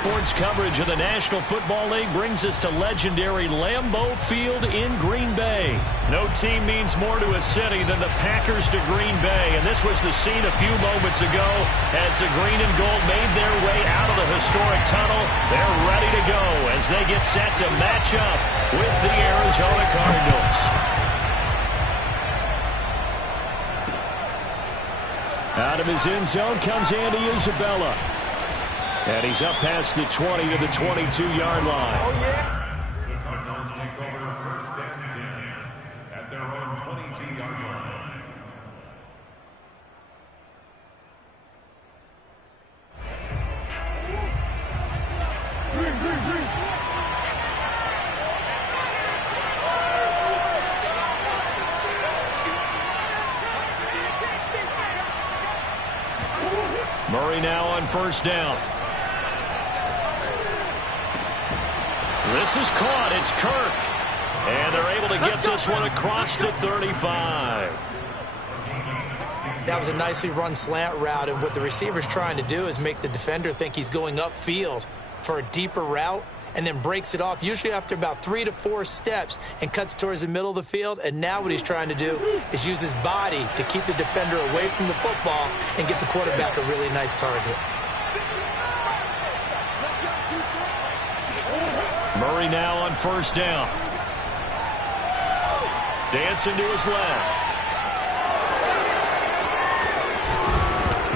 Sports coverage of the National Football League brings us to legendary Lambeau Field in Green Bay. No team means more to a city than the Packers to Green Bay, and this was the scene a few moments ago as the green and gold made their way out of the historic tunnel. They're ready to go as they get set to match up with the Arizona Cardinals. Out of his end zone comes Andy Isabella. And he's up past the 20 to the 22-yard line. Oh, yeah. The Cardinals take over first and 10 at their own 22-yard line. Murray now on first down. This is caught. It's Kirk. And they're able to get this one across the 35. That was a nicely run slant route, and what the receiver's trying to do is make the defender think he's going upfield for a deeper route and then breaks it off, usually after about 3 to 4 steps, and cuts towards the middle of the field. And now what he's trying to do is use his body to keep the defender away from the football and get the quarterback a really nice target. Murray now on first down. Dancing to his left.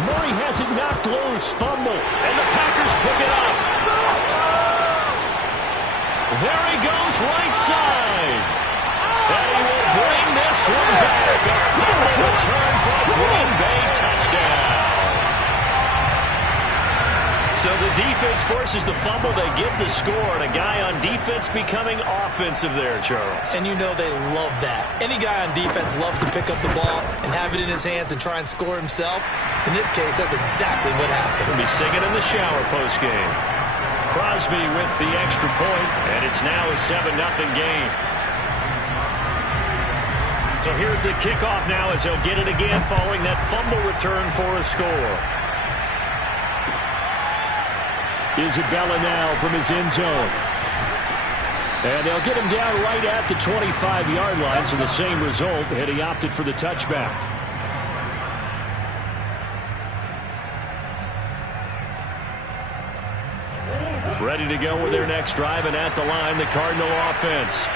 Murray has it knocked loose. Fumble. And the Packers pick it up. There he goes, right side. And he will bring this one back. A fumble return for a Green Bay touchdown. So the defense forces the fumble. They get the score, and a guy on defense becoming offensive there, Charles. And you know they love that. Any guy on defense loves to pick up the ball and have it in his hands and try and score himself. In this case, that's exactly what happened. He'll be singing in the shower postgame. Crosby with the extra point, and it's now a 7-0 game. So here's the kickoff now as he'll get it again following that fumble return for a score. Isabella now from his end zone. And they'll get him down right at the 25-yard line, so the same result, and he opted for the touchback. Ready to go with their next drive, and at the line, the Cardinal offense.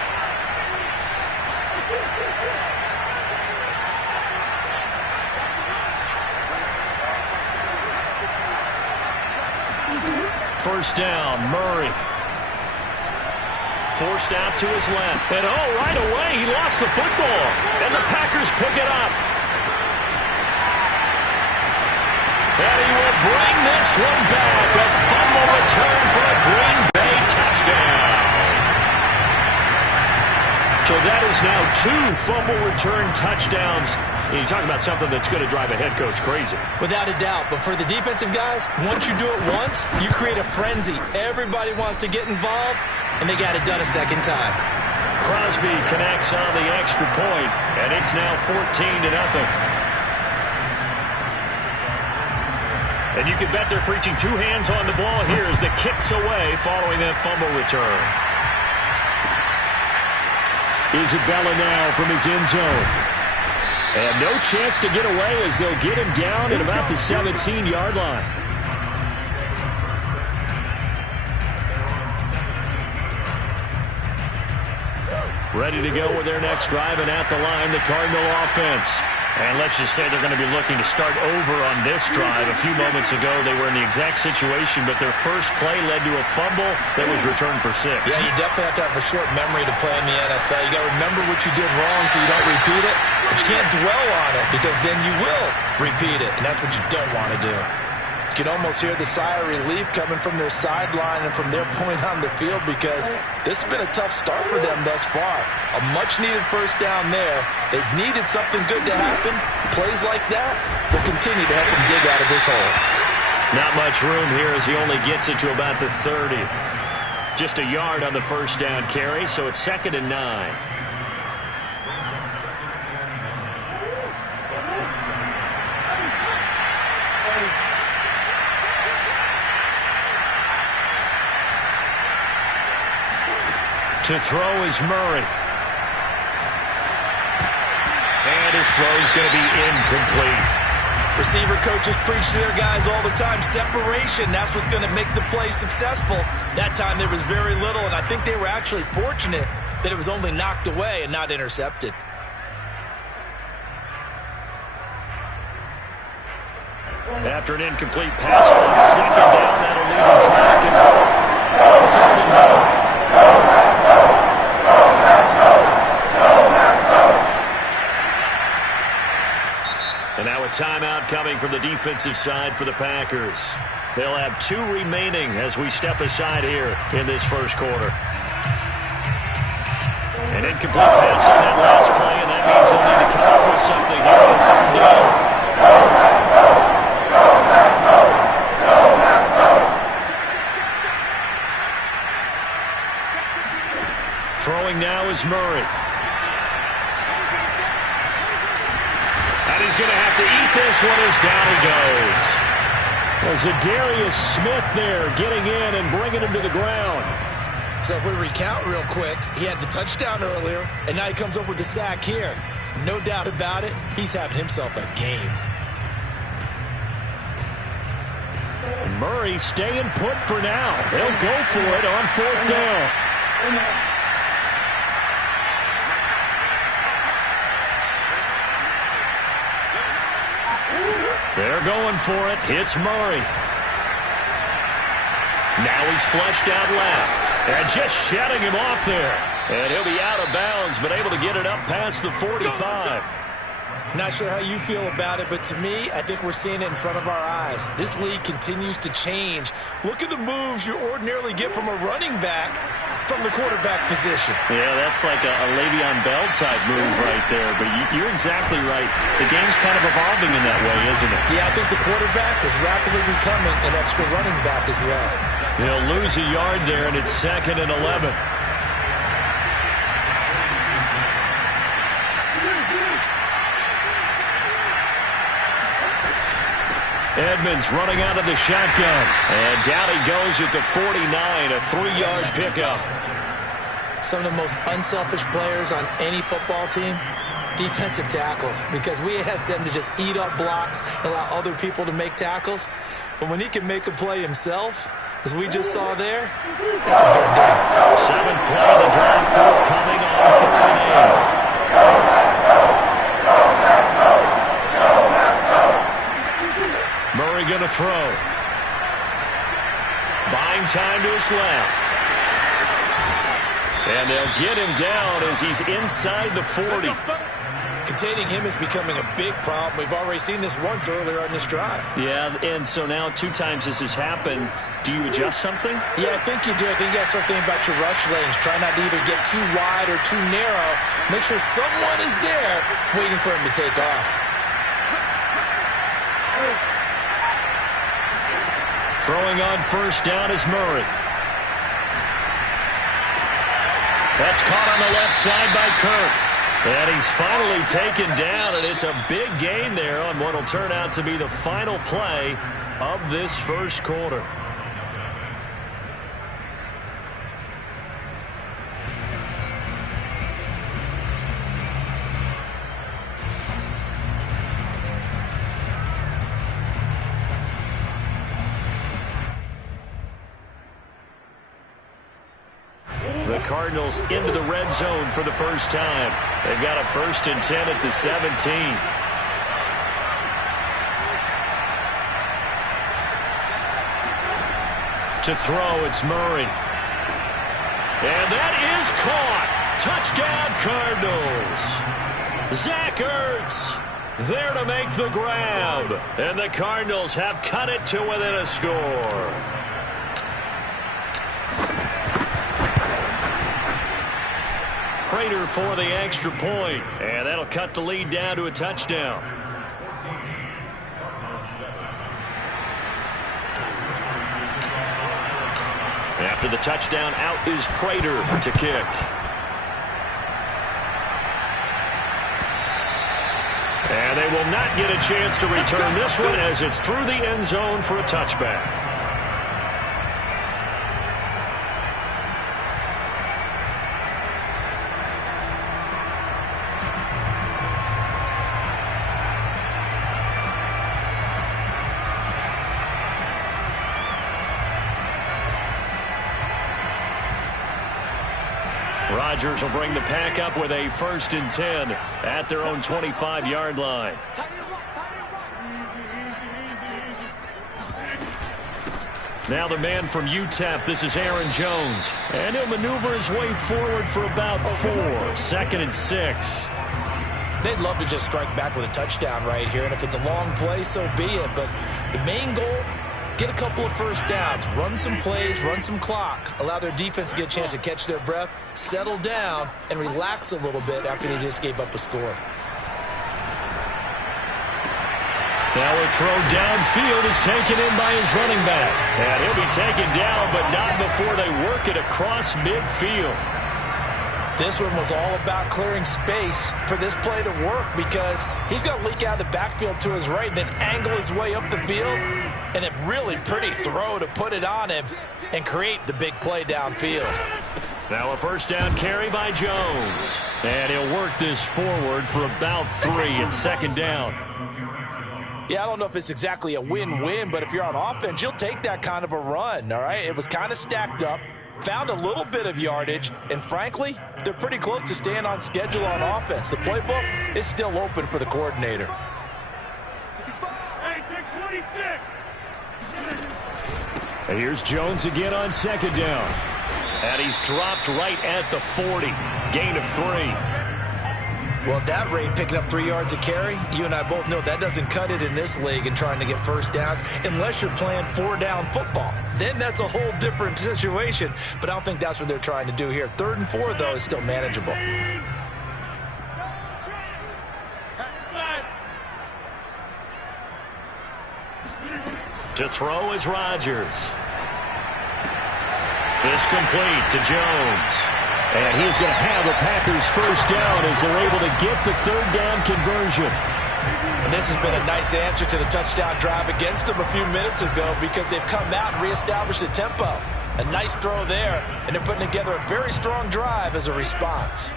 First down, Murray. Forced out to his left. And right away, he lost the football. And the Packers pick it up. And he will bring this one back. A fumble return for a Green Bay touchdown. So that is now 2 fumble return touchdowns. You talk about something that's going to drive a head coach crazy. Without a doubt. But for the defensive guys, once you do it once, you create a frenzy. Everybody wants to get involved, and they got it done a second time. Crosby connects on the extra point, and it's now 14-0. And you can bet they're preaching 2 hands on the ball here as the kick's away following that fumble return. Isabella now from his end zone. And no chance to get away as they'll get him down at about the 17-yard line. Ready to go with their next drive, and at the line, the Cardinal offense. And let's just say they're going to be looking to start over on this drive. A few moments ago, they were in the exact situation, but their first play led to a fumble that was returned for 6. Yeah, you definitely have to have a short memory to play in the NFL. You got to remember what you did wrong so you don't repeat it, but you can't dwell on it because then you will repeat it, and that's what you don't want to do. You can almost hear the sigh of relief coming from their sideline and from their point on the field because this has been a tough start for them thus far. A much-needed first down there. They've needed something good to happen. Plays like that will continue to help them dig out of this hole. Not much room here as he only gets it to about the 30. Just a yard on the first down carry, so it's 2nd and 9. To throw is Murray. And his throw is going to be incomplete. Receiver coaches preach to their guys all the time. Separation, that's what's going to make the play successful. That time there was very little, and I think they were actually fortunate that it was only knocked away and not intercepted. After an incomplete pass on second down, that'll leave him trying to convert. Third and goal. And now a timeout coming from the defensive side for the Packers. They'll have 2 remaining as we step aside here in this first quarter. An incomplete pass on that last play, and that means they'll need to come up with something here on third down. Throwing now is Murray. And he's going to have to eat this one as down he goes. Well, Zadarius Smith there getting in and bringing him to the ground. So if we recount real quick, he had the touchdown earlier, and now he comes up with the sack here. No doubt about it, he's having himself a game. Murray staying put for now. They'll go for it on fourth down. They're going for it. It's Murray. Now he's flushed out left. And just shutting him off there. And he'll be out of bounds, but able to get it up past the 45. Not sure how you feel about it, but to me, I think we're seeing it in front of our eyes. This league continues to change. Look at the moves you ordinarily get from a running back from the quarterback position. Yeah, that's like a Le'Veon Bell type move right there, but you're exactly right. The game's kind of evolving in that way, isn't it? Yeah, I think the quarterback is rapidly becoming an extra running back as well. He'll lose a yard there, and it's 2nd and 11. Edmonds running out of the shotgun. And down he goes at the 49, a 3-yard pickup. Some of the most unselfish players on any football team, defensive tackles, because we ask them to just eat up blocks and allow other people to make tackles. But when he can make a play himself, as we just saw there, that's a big day. 7th play of the drive, forthcoming on 3rd and 8. Murray going to throw. Buying time to his left. And they'll get him down as he's inside the 40. Containing him is becoming a big problem. We've already seen this once earlier on this drive. Yeah, and so now 2 times this has happened. Do you adjust something? Yeah, I think you do. I think you got to start thinking about your rush lanes. Try not to either get too wide or too narrow. Make sure someone is there waiting for him to take off. Throwing on first down is Murray. That's caught on the left side by Kirk. And he's finally taken down, and it's a big gain there on what will turn out to be the final play of this first quarter. The Cardinals into the red zone for the first time. They've got a 1st and 10 at the 17. To throw, it's Murray. And that is caught. Touchdown, Cardinals. Zach Ertz there to make the grab. And the Cardinals have cut it to within a score. Prater for the extra point, and that'll cut the lead down to a touchdown. After the touchdown, out is Prater to kick. And they will not get a chance to return this one as it's through the end zone for a touchback. Rodgers will bring the pack up with a 1st and 10 at their own 25-yard line. Now the man from UTEP, this is Aaron Jones. And he'll maneuver his way forward for about 4. 2nd and 6. They'd love to just strike back with a touchdown right here, and if it's a long play, so be it. But the main goal, get a couple of first downs, run some plays, run some clock, allow their defense to get a chance to catch their breath, settle down, and relax a little bit after they just gave up a score. Now a throw downfield is taken in by his running back. And he'll be taken down, but not before they work it across midfield. This one was all about clearing space for this play to work because he's going to leak out of the backfield to his right and then angle his way up the field. And a really pretty throw to put it on him and create the big play downfield. Now a 1st down carry by Jones. And he'll work this forward for about 3 and 2nd down. Yeah, I don't know if it's exactly a win-win, but if you're on offense, you'll take that kind of a run, all right? It was kind of stacked up, found a little bit of yardage, and frankly, they're pretty close to staying on schedule on offense. The playbook is still open for the coordinator. And here's Jones again on 2nd down. And he's dropped right at the 40. Gain of 3. Well, at that rate, picking up 3 yards a carry, you and I both know that doesn't cut it in this league and trying to get first downs unless you're playing 4-down football. Then that's a whole different situation, but I don't think that's what they're trying to do here. 3rd and 4, though, is still manageable. To throw is Rodgers. It's complete to Jones. And he's going to have a Packers 1st down as they're able to get the 3rd down conversion. And this has been a nice answer to the touchdown drive against them a few minutes ago because they've come out and reestablished the tempo. A nice throw there, and they're putting together a very strong drive as a response.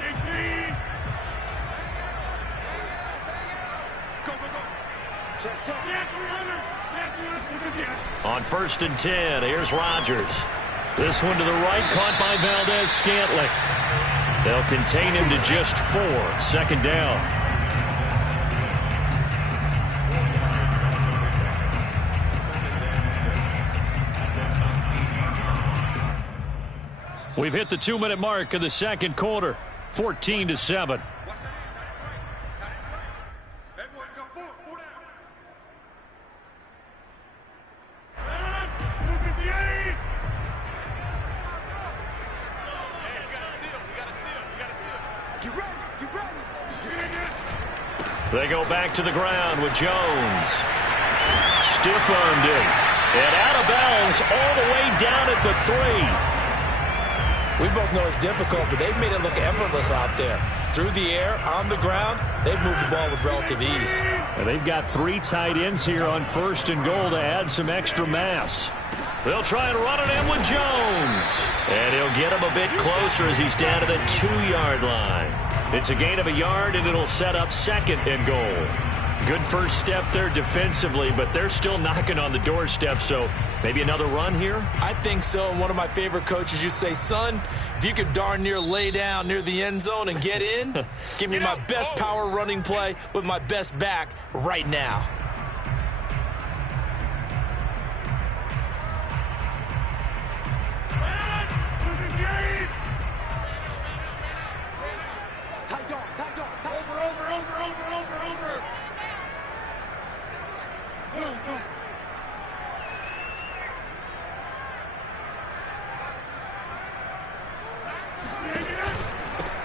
On 1st and 10, here's Rodgers. This one to the right, caught by Valdez-Scantling. They'll contain him to just 4. 2nd down. We've hit the 2-minute mark of the 2nd quarter. 14-7. They go back to the ground with Jones. Stiff-armed him. And out of bounds all the way down at the 3. We both know it's difficult, but they've made it look effortless out there. Through the air, on the ground, they've moved the ball with relative ease. And they've got 3 tight ends here on 1st and goal to add some extra mass. They'll try and run it in with Jones. And he'll get him a bit closer as he's down to the 2-yard line. It's a gain of a yard, and it'll set up 2nd and goal. Good first step there defensively, but they're still knocking on the doorstep, so maybe another run here? I think so, and one of my favorite coaches used to say, son, if you can darn near lay down near the end zone and get in, give me my best power running play with my best back right now.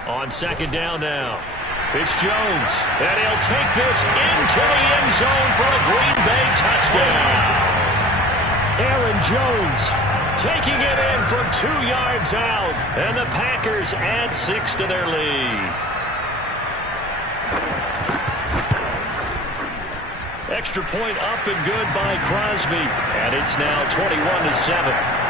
On 2nd down now. It's Jones. And he'll take this into the end zone for a Green Bay touchdown. Aaron Jones taking it in from 2 yards out. And the Packers add 6 to their lead. Extra point up and good by Crosby. And it's now 21-7.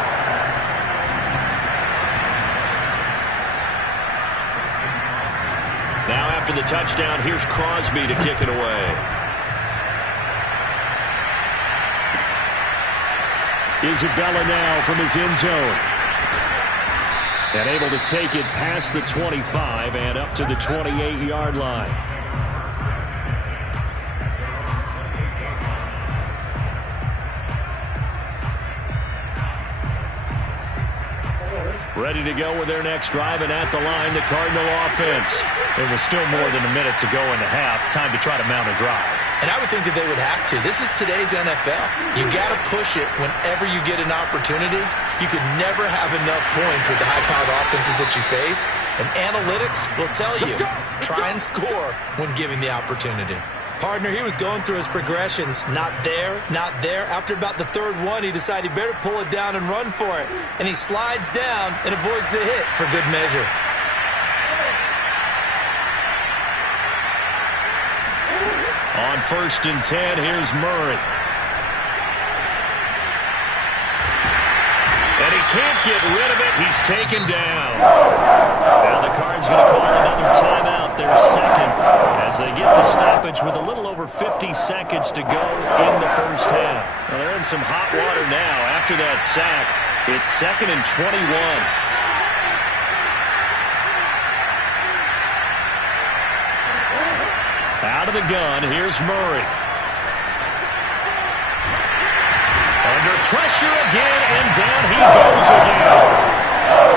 Now after the touchdown, here's Crosby to kick it away. Isabella now from his end zone. And able to take it past the 25 and up to the 28-yard line. Ready to go with their next drive, and at the line, the Cardinal offense. There was still more than a minute to go in the half. Time to try to mount a drive. And I would think that they would have to. This is today's NFL. You got to push it whenever you get an opportunity. You could never have enough points with the high-powered offenses that you face. And analytics will tell you, try and score when given the opportunity. Partner, he was going through his progressions. Not there, not there. After about the third one, he decided he better pull it down and run for it. And he slides down and avoids the hit for good measure. On 1st and 10, here's Murray. And he can't get rid of it. He's taken down. Now the Cards going to call another timeout, their second, as they get the stoppage with a little over 50 seconds to go in the first half. Well, they're in some hot water now. After that sack, it's 2nd and 21. Out of the gun, here's Murray. Under pressure again, and down he goes again.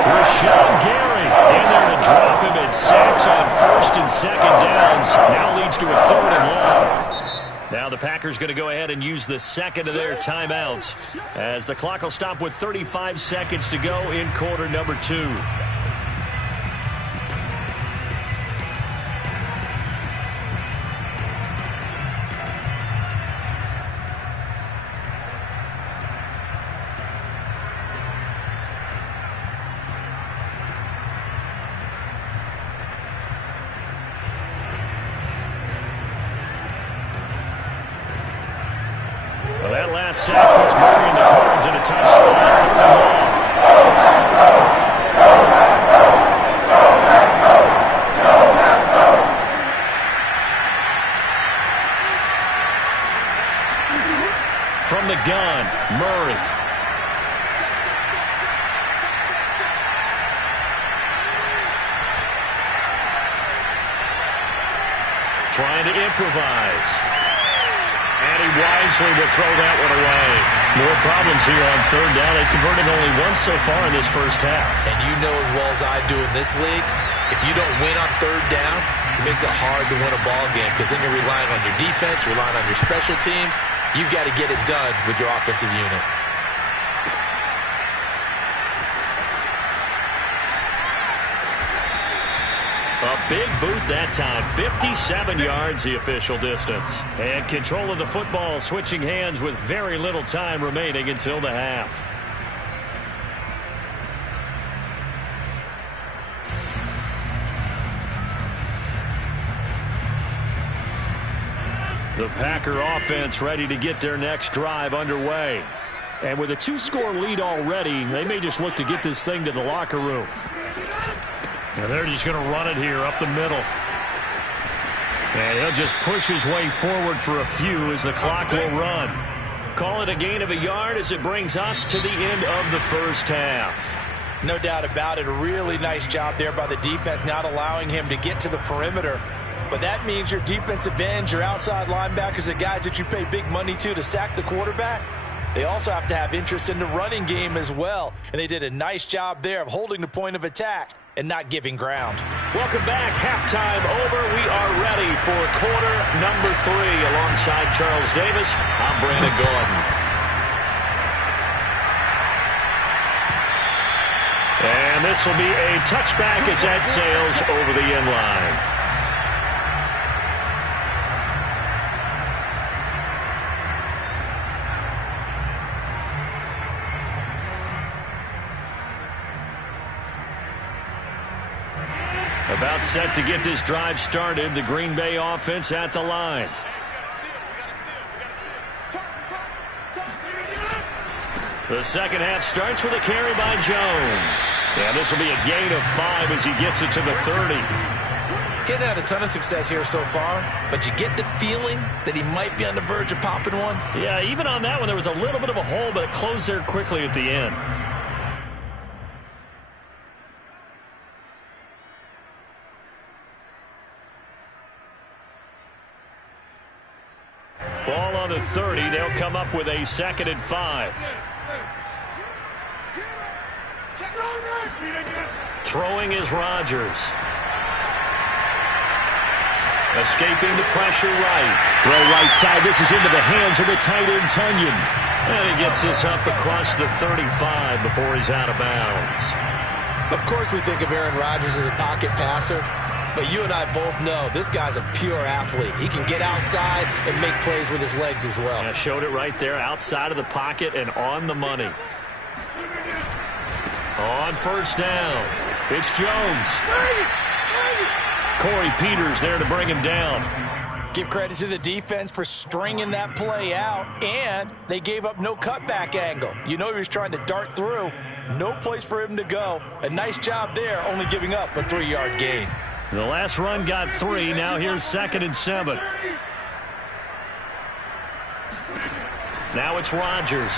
Rashawn Gary in there to drop him at sacks on 1st and 2nd downs. Now leads to a 3rd and long. Now the Packers going to go ahead and use the second of their timeouts, as the clock will stop with 35 seconds to go in quarter number 2. Well, that last sack puts Murray and the Cards in a tough spot. 3rd and long. From the gun, Murray. Trying to improvise. And he wisely will throw that one away. More problems here on 3rd down. They've converted only once so far in this first half. And you know as well as I do in this league, if you don't win on 3rd down, it makes it hard to win a ball game, because then you're relying on your defense, you're relying on your special teams. You've got to get it done with your offensive unit. A big boot that time. 57 yards the official distance. And control of the football switching hands with very little time remaining until the half. The Packer offense ready to get their next drive underway. And with a 2-score lead already, they may just look to get this thing to the locker room. And they're just going to run it here up the middle. And he'll just push his way forward for a few as the clock will run. Call it a gain of a yard as it brings us to the end of the first half. No doubt about it. A really nice job there by the defense, not allowing him to get to the perimeter. But that means your defensive ends, your outside linebackers, the guys that you pay big money to sack the quarterback, they also have to have interest in the running game as well. And they did a nice job there of holding the point of attack and not giving ground. Welcome back. Halftime over. We are ready for quarter number 3. Alongside Charles Davis, I'm Brandon Gordon. And this will be a touchback as that sails over the end line. About set to get this drive started. The Green Bay offense at the line. The second half starts with a carry by Jones. And this will be a gain of 5 as he gets it to the 30. Getting had a ton of success here so far, but you get the feeling that he might be on the verge of popping one. Yeah, even on that one, there was a little bit of a hole, but it closed there quickly at the end. 30. They'll come up with a 2nd and 5. Throwing is Rodgers. Escaping the pressure right. Throw right side. This is into the hands of the tight end, Tunyon. And he gets this up across the 35 before he's out of bounds. Of course we think of Aaron Rodgers as a pocket passer, but you and I both know this guy's a pure athlete. He can get outside and make plays with his legs as well. Yeah, showed it right there, outside of the pocket and on the money. On first down, it's Jones. Corey Peters there to bring him down. Give credit to the defense for stringing that play out, and they gave up no cutback angle. You know he was trying to dart through. No place for him to go. A nice job there, only giving up a 3-yard gain. The last run got 3. Now here's 2nd and 7. Now it's Rodgers.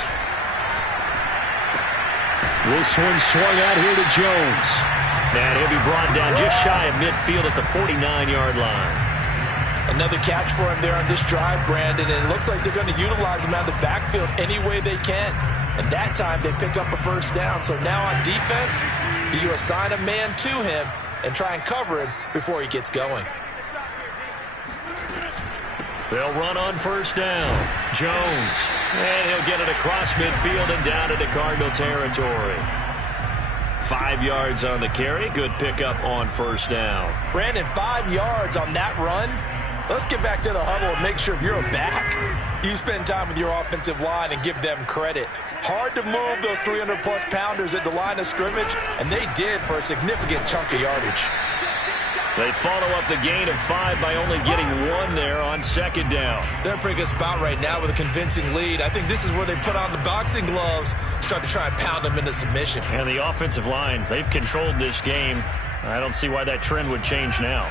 This one swung out here to Jones. And he'll be brought down just shy of midfield at the 49-yard line. Another catch for him there on this drive, Brandon, and it looks like they're going to utilize him out of the backfield any way they can. And that time they pick up a first down. So now on defense, do you assign a man to him and try and cover him before he gets going? They'll run on first down. Jones. And he'll get it across midfield and down into Cardinal territory. 5 yards on the carry. Good pickup on first down. Brandon, 5 yards on that run. Let's get back to the huddle and make sure if you're a back, you spend time with your offensive line and give them credit. Hard to move those 300-plus pounders at the line of scrimmage, and they did for a significant chunk of yardage. They follow up the gain of 5 by only getting 1 there on second down. They're in a pretty good spot right now with a convincing lead. I think this is where they put on the boxing gloves, start to try and pound them into submission. And the offensive line, they've controlled this game. I don't see why that trend would change now.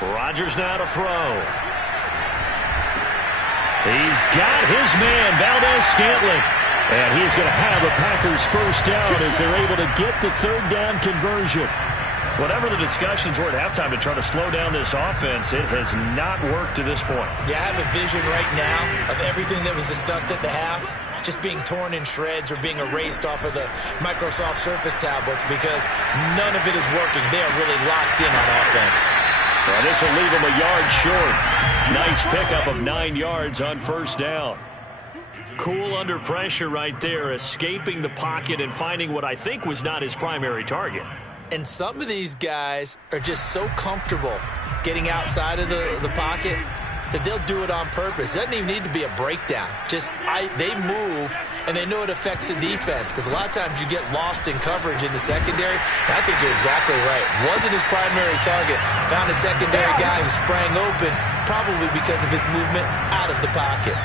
Rodgers now to throw. He's got his man, Valdez-Scantling. And he's going to have a Packers first down as they're able to get the third down conversion. Whatever the discussions were at halftime to try to slow down this offense, it has not worked to this point. Yeah, I have a vision right now of everything that was discussed at the half just being torn in shreds or being erased off of the Microsoft Surface tablets because none of it is working. They are really locked in on offense. Well, this will leave him a yard short. Nice pickup of 9 yards on first down. Cool under pressure right there, escaping the pocket and finding what I think was not his primary target. And some of these guys are just so comfortable getting outside of the pocket that they'll do it on purpose. It doesn't even need to be a breakdown. They move, and they know it affects the defense because a lot of times you get lost in coverage in the secondary. And I think you're exactly right. Wasn't his primary target. Found a secondary guy who sprang open, probably because of his movement out of the pocket.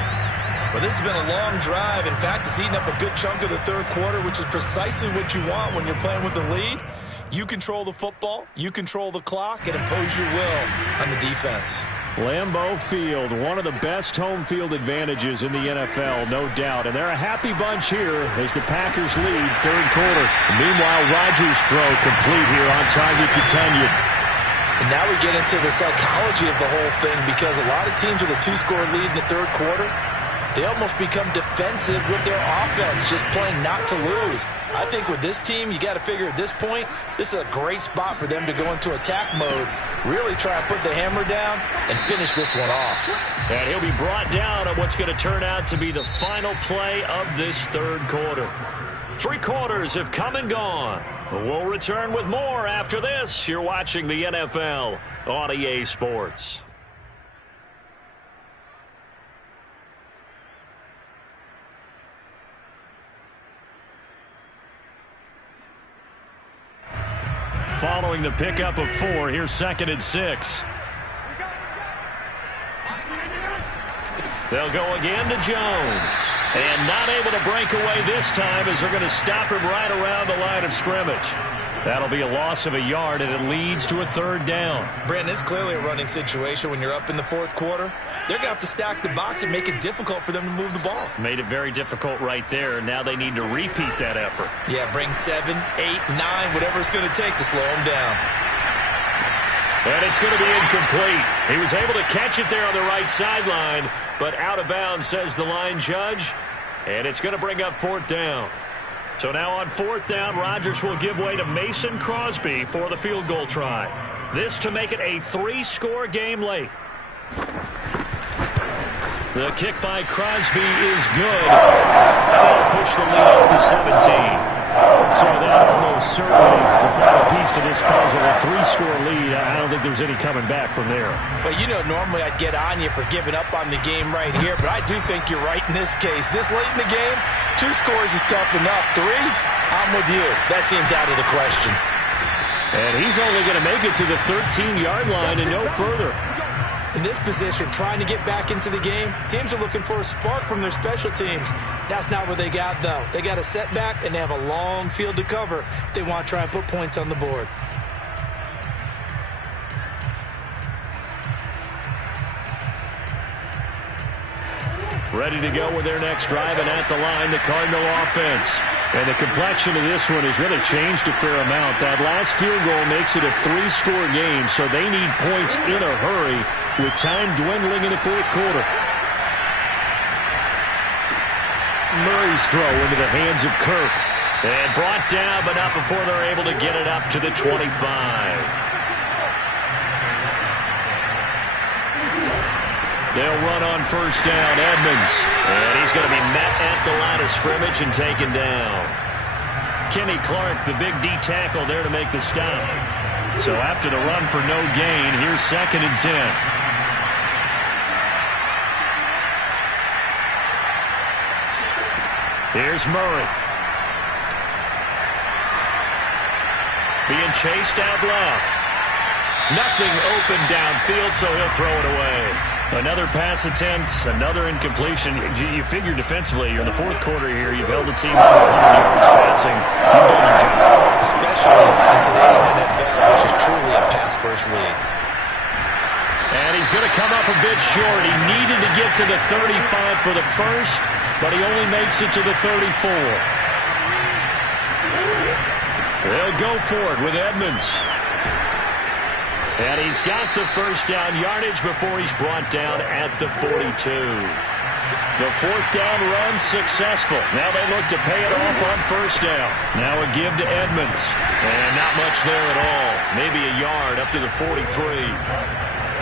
Well, this has been a long drive. In fact, it's eaten up a good chunk of the third quarter, which is precisely what you want when you're playing with the lead. You control the football, you control the clock, and impose your will on the defense. Lambeau Field, one of the best home field advantages in the NFL, no doubt. And they're a happy bunch here as the Packers lead third quarter. Meanwhile, Rodgers' throw complete here on target to Tunyon. And now we get into the psychology of the whole thing because a lot of teams with a 2-score lead in the third quarter, they almost become defensive with their offense, just playing not to lose. I think with this team, you got to figure at this point, this is a great spot for them to go into attack mode, really try and put the hammer down and finish this one off. And he'll be brought down on what's going to turn out to be the final play of this third quarter. 3 quarters have come and gone. We'll return with more after this. You're watching the NFL on EA Sports. Following the pickup of 4, here's 2nd and 6. They'll go again to Jones. And not able to break away this time as they're going to stop him right around the line of scrimmage. That'll be a loss of a yard, and it leads to a third down. Brandon, it's clearly a running situation when you're up in the fourth quarter. They're going to have to stack the box and make it difficult for them to move the ball. Made it very difficult right there. Now they need to repeat that effort. Yeah, bring 7, 8, 9, whatever it's going to take to slow them down. And it's going to be incomplete. He was able to catch it there on the right sideline, but out of bounds, says the line judge. And it's going to bring up 4th down. So now on 4th down, Rodgers will give way to Mason Crosby for the field goal try. This to make it a 3-score game late. The kick by Crosby is good. That'll push the lead up to 17. So that almost certainly the final piece to this puzzle, a 3-score lead. I don't think there's any coming back from there. Well, you know, normally I'd get on you for giving up on the game right here, but I do think you're right in this case. This late in the game, 2 scores is tough enough. 3, I'm with you. That seems out of the question. And he's only going to make it to the 13-yard line and no further. In this position, trying to get back into the game, teams are looking for a spark from their special teams. That's not what they got, though. They got a setback, and they have a long field to cover if they want to try and put points on the board. Ready to go with their next drive, and at the line, the Cardinal offense. And the complexion of this one has really changed a fair amount. That last field goal makes it a 3-score game, so they need points in a hurry with time dwindling in the 4th quarter. Murray's throw into the hands of Kirk. And brought down, but not before they're able to get it up to the 25. They'll run on 1st down, Edmonds. And he's going to be met at the line of scrimmage and taken down. Kenny Clark, the big D tackle there to make the stop. So after the run for no gain, here's 2nd and 10. Here's Murray. Being chased out left. Nothing open downfield, so he'll throw it away. Another pass attempt, another incompletion. You figure defensively, you're in the 4th quarter here. You've held the team under 100 yards passing. You've done your job. Especially in today's NFL, which is truly a pass-first league. And he's going to come up a bit short. He needed to get to the 35 for the first, but he only makes it to the 34. They'll go for it with Edmonds. And he's got the 1st down yardage before he's brought down at the 42. The 4th down run successful. Now they look to pay it off on 1st down. Now a give to Edmonds. And not much there at all. Maybe a yard up to the 43.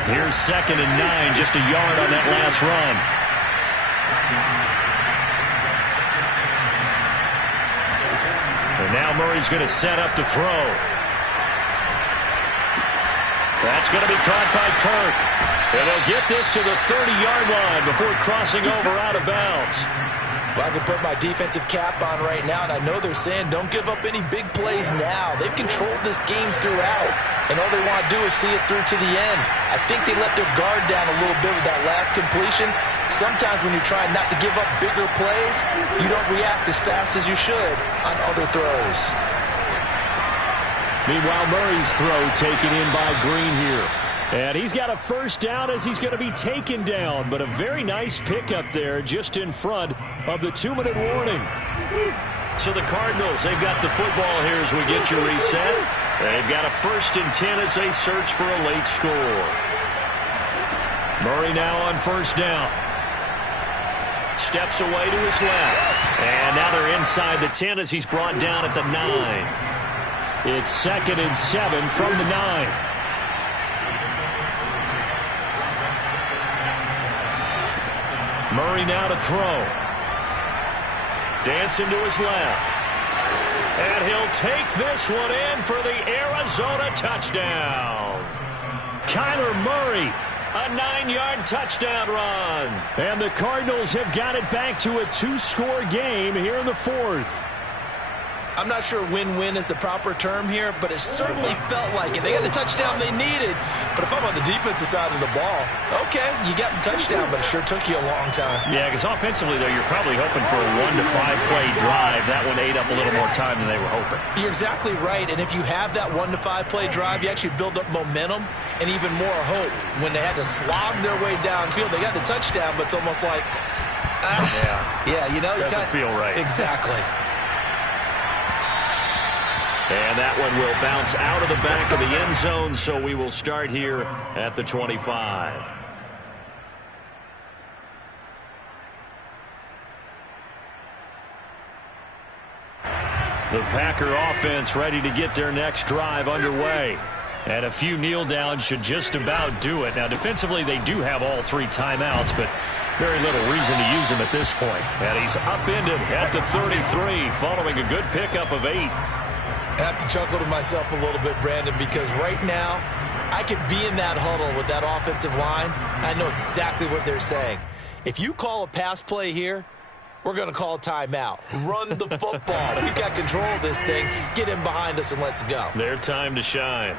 Here's 2nd and 9, just a yard on that last run. And now Murray's going to set up to throw. That's going to be caught by Kirk. And they'll get this to the 30-yard line before crossing over out of bounds. Well, I can put my defensive cap on right now, and I know they're saying don't give up any big plays now. They've controlled this game throughout, and all they want to do is see it through to the end. I think they let their guard down a little bit with that last completion. Sometimes when you're trying not to give up bigger plays, you don't react as fast as you should on other throws. Meanwhile, Murray's throw taken in by Green here. And he's got a 1st down as he's going to be taken down. But a very nice pickup there just in front of the 2-minute warning. So the Cardinals, they've got the football here as we get you reset. They've got a 1st and 10 as they search for a late score. Murray now on 1st down. Steps away to his left. And now they're inside the 10 as he's brought down at the 9. It's 2nd and 7 from the 9. Murray now to throw. Dancing to his left. And he'll take this one in for the Arizona touchdown. Kyler Murray, a 9-yard touchdown run. And the Cardinals have got it back to a 2-score game here in the 4th. I'm not sure win-win is the proper term here, but it certainly felt like it. They got the touchdown they needed, but if I'm on the defensive side of the ball, okay, you got the touchdown, but it sure took you a long time. Yeah, because offensively, though, you're probably hoping for a 1 to 5 play drive. That one ate up a little more time than they were hoping. You're exactly right, and if you have that 1 to 5 play drive, you actually build up momentum and even more hope. When they had to slog their way downfield, they got the touchdown, but it's almost like, yeah, you know, doesn't feel right. Exactly. And that one will bounce out of the back of the end zone, so we will start here at the 25. The Packer offense ready to get their next drive underway. And a few kneel downs should just about do it. Now, defensively, they do have all 3 timeouts, but very little reason to use them at this point. And he's upended at the 33, following a good pickup of 8. I have to chuckle to myself a little bit, Brandon, because right now I could be in that huddle with that offensive line. I know exactly what they're saying. If you call a pass play here, we're going to call timeout. Run the football. We've got control of this thing. Get in behind us and let's go. Their time to shine.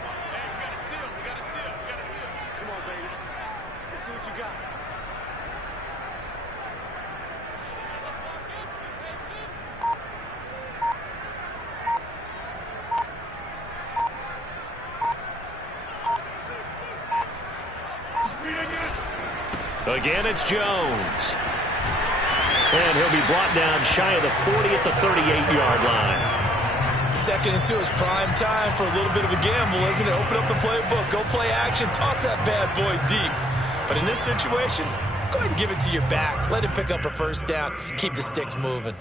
Again, it's Jones. And he'll be brought down shy of the 40 at the 38-yard line. 2nd and 2 is prime time for a little bit of a gamble, isn't it? Open up the playbook, go play action, toss that bad boy deep. But in this situation, go ahead and give it to your back. Let him pick up a first down. Keep the sticks moving.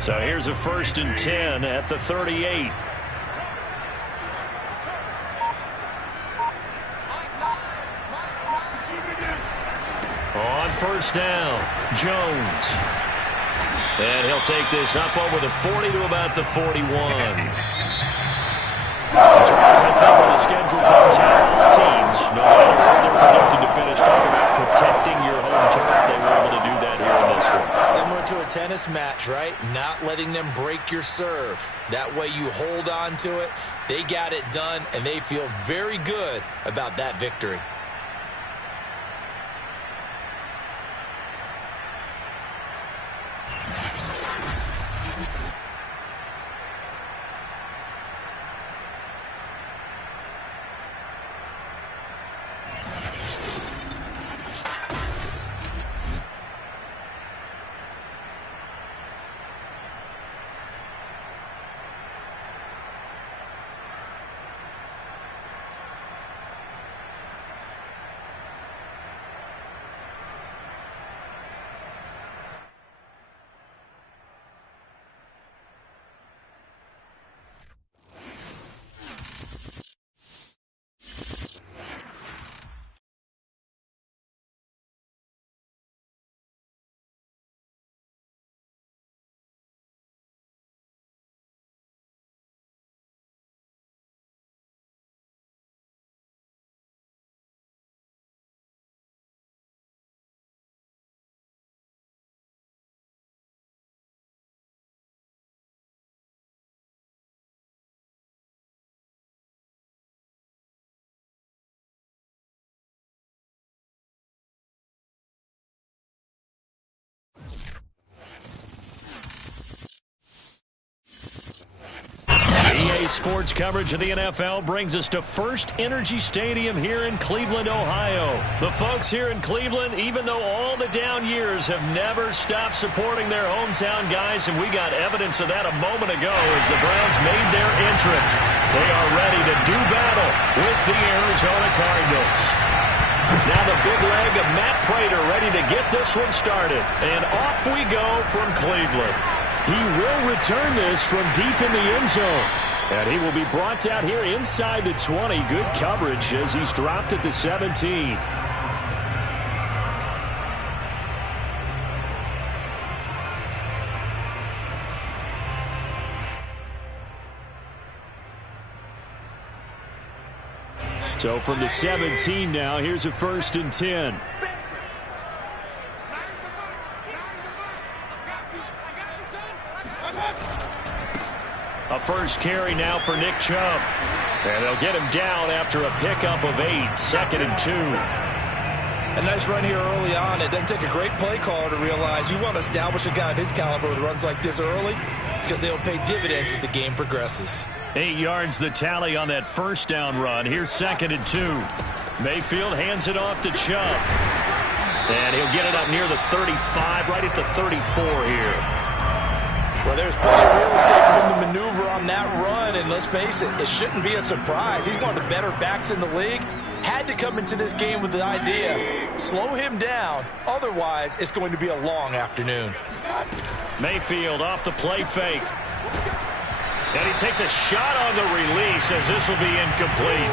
So here's a 1st and 10 at the 38. On 1st down, Jones. And he'll take this up over the 40 to about the 41. I think when the schedule comes out, teams, no matter where they're predicted to finish, talk about protecting your home turf. They were able to do that here in this one. Similar to a tennis match, right? Not letting them break your serve. That way you hold on to it. They got it done, and they feel very good about that victory. EA Sports coverage of the NFL brings us to First Energy Stadium here in Cleveland, Ohio. The folks here in Cleveland, even though all the down years, have never stopped supporting their hometown guys, and we got evidence of that a moment ago as the Browns made their entrance. They are ready to do battle with the Arizona Cardinals. Now the big leg of Matt Prater ready to get this one started. And off we go from Cleveland. He will return this from deep in the end zone. And he will be brought down here inside the 20. Good coverage as he's dropped at the 17. So from the 17 now, here's a 1st and 10. A first carry now for Nick Chubb. And they'll get him down after a pickup of 8. 2nd and 2. A nice run here early on. It doesn't take a great play caller to realize you want to establish a guy of his caliber with runs like this early because they'll pay dividends as the game progresses. 8 yards the tally on that first down run. Here's 2nd and 2. Mayfield hands it off to Chubb. And he'll get it up near the 35, right at the 34 here. Well, there's plenty of real estate for him to maneuver on that run, and let's face it, it shouldn't be a surprise. He's one of the better backs in the league. Had to come into this game with the idea, slow him down, otherwise it's going to be a long afternoon. Mayfield off the play fake. And he takes a shot on the release as this will be incomplete.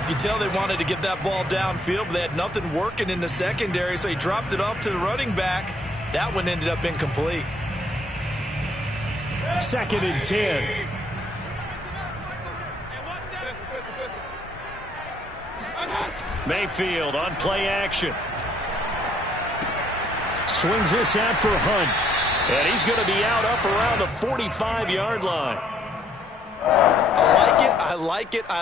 You can tell they wanted to get that ball downfield, but they had nothing working in the secondary, so he dropped it off to the running back. That one ended up incomplete. 2nd and 10. Mayfield on play action. Swings this out for Hunt. And he's going to be out up around the 45-yard line. I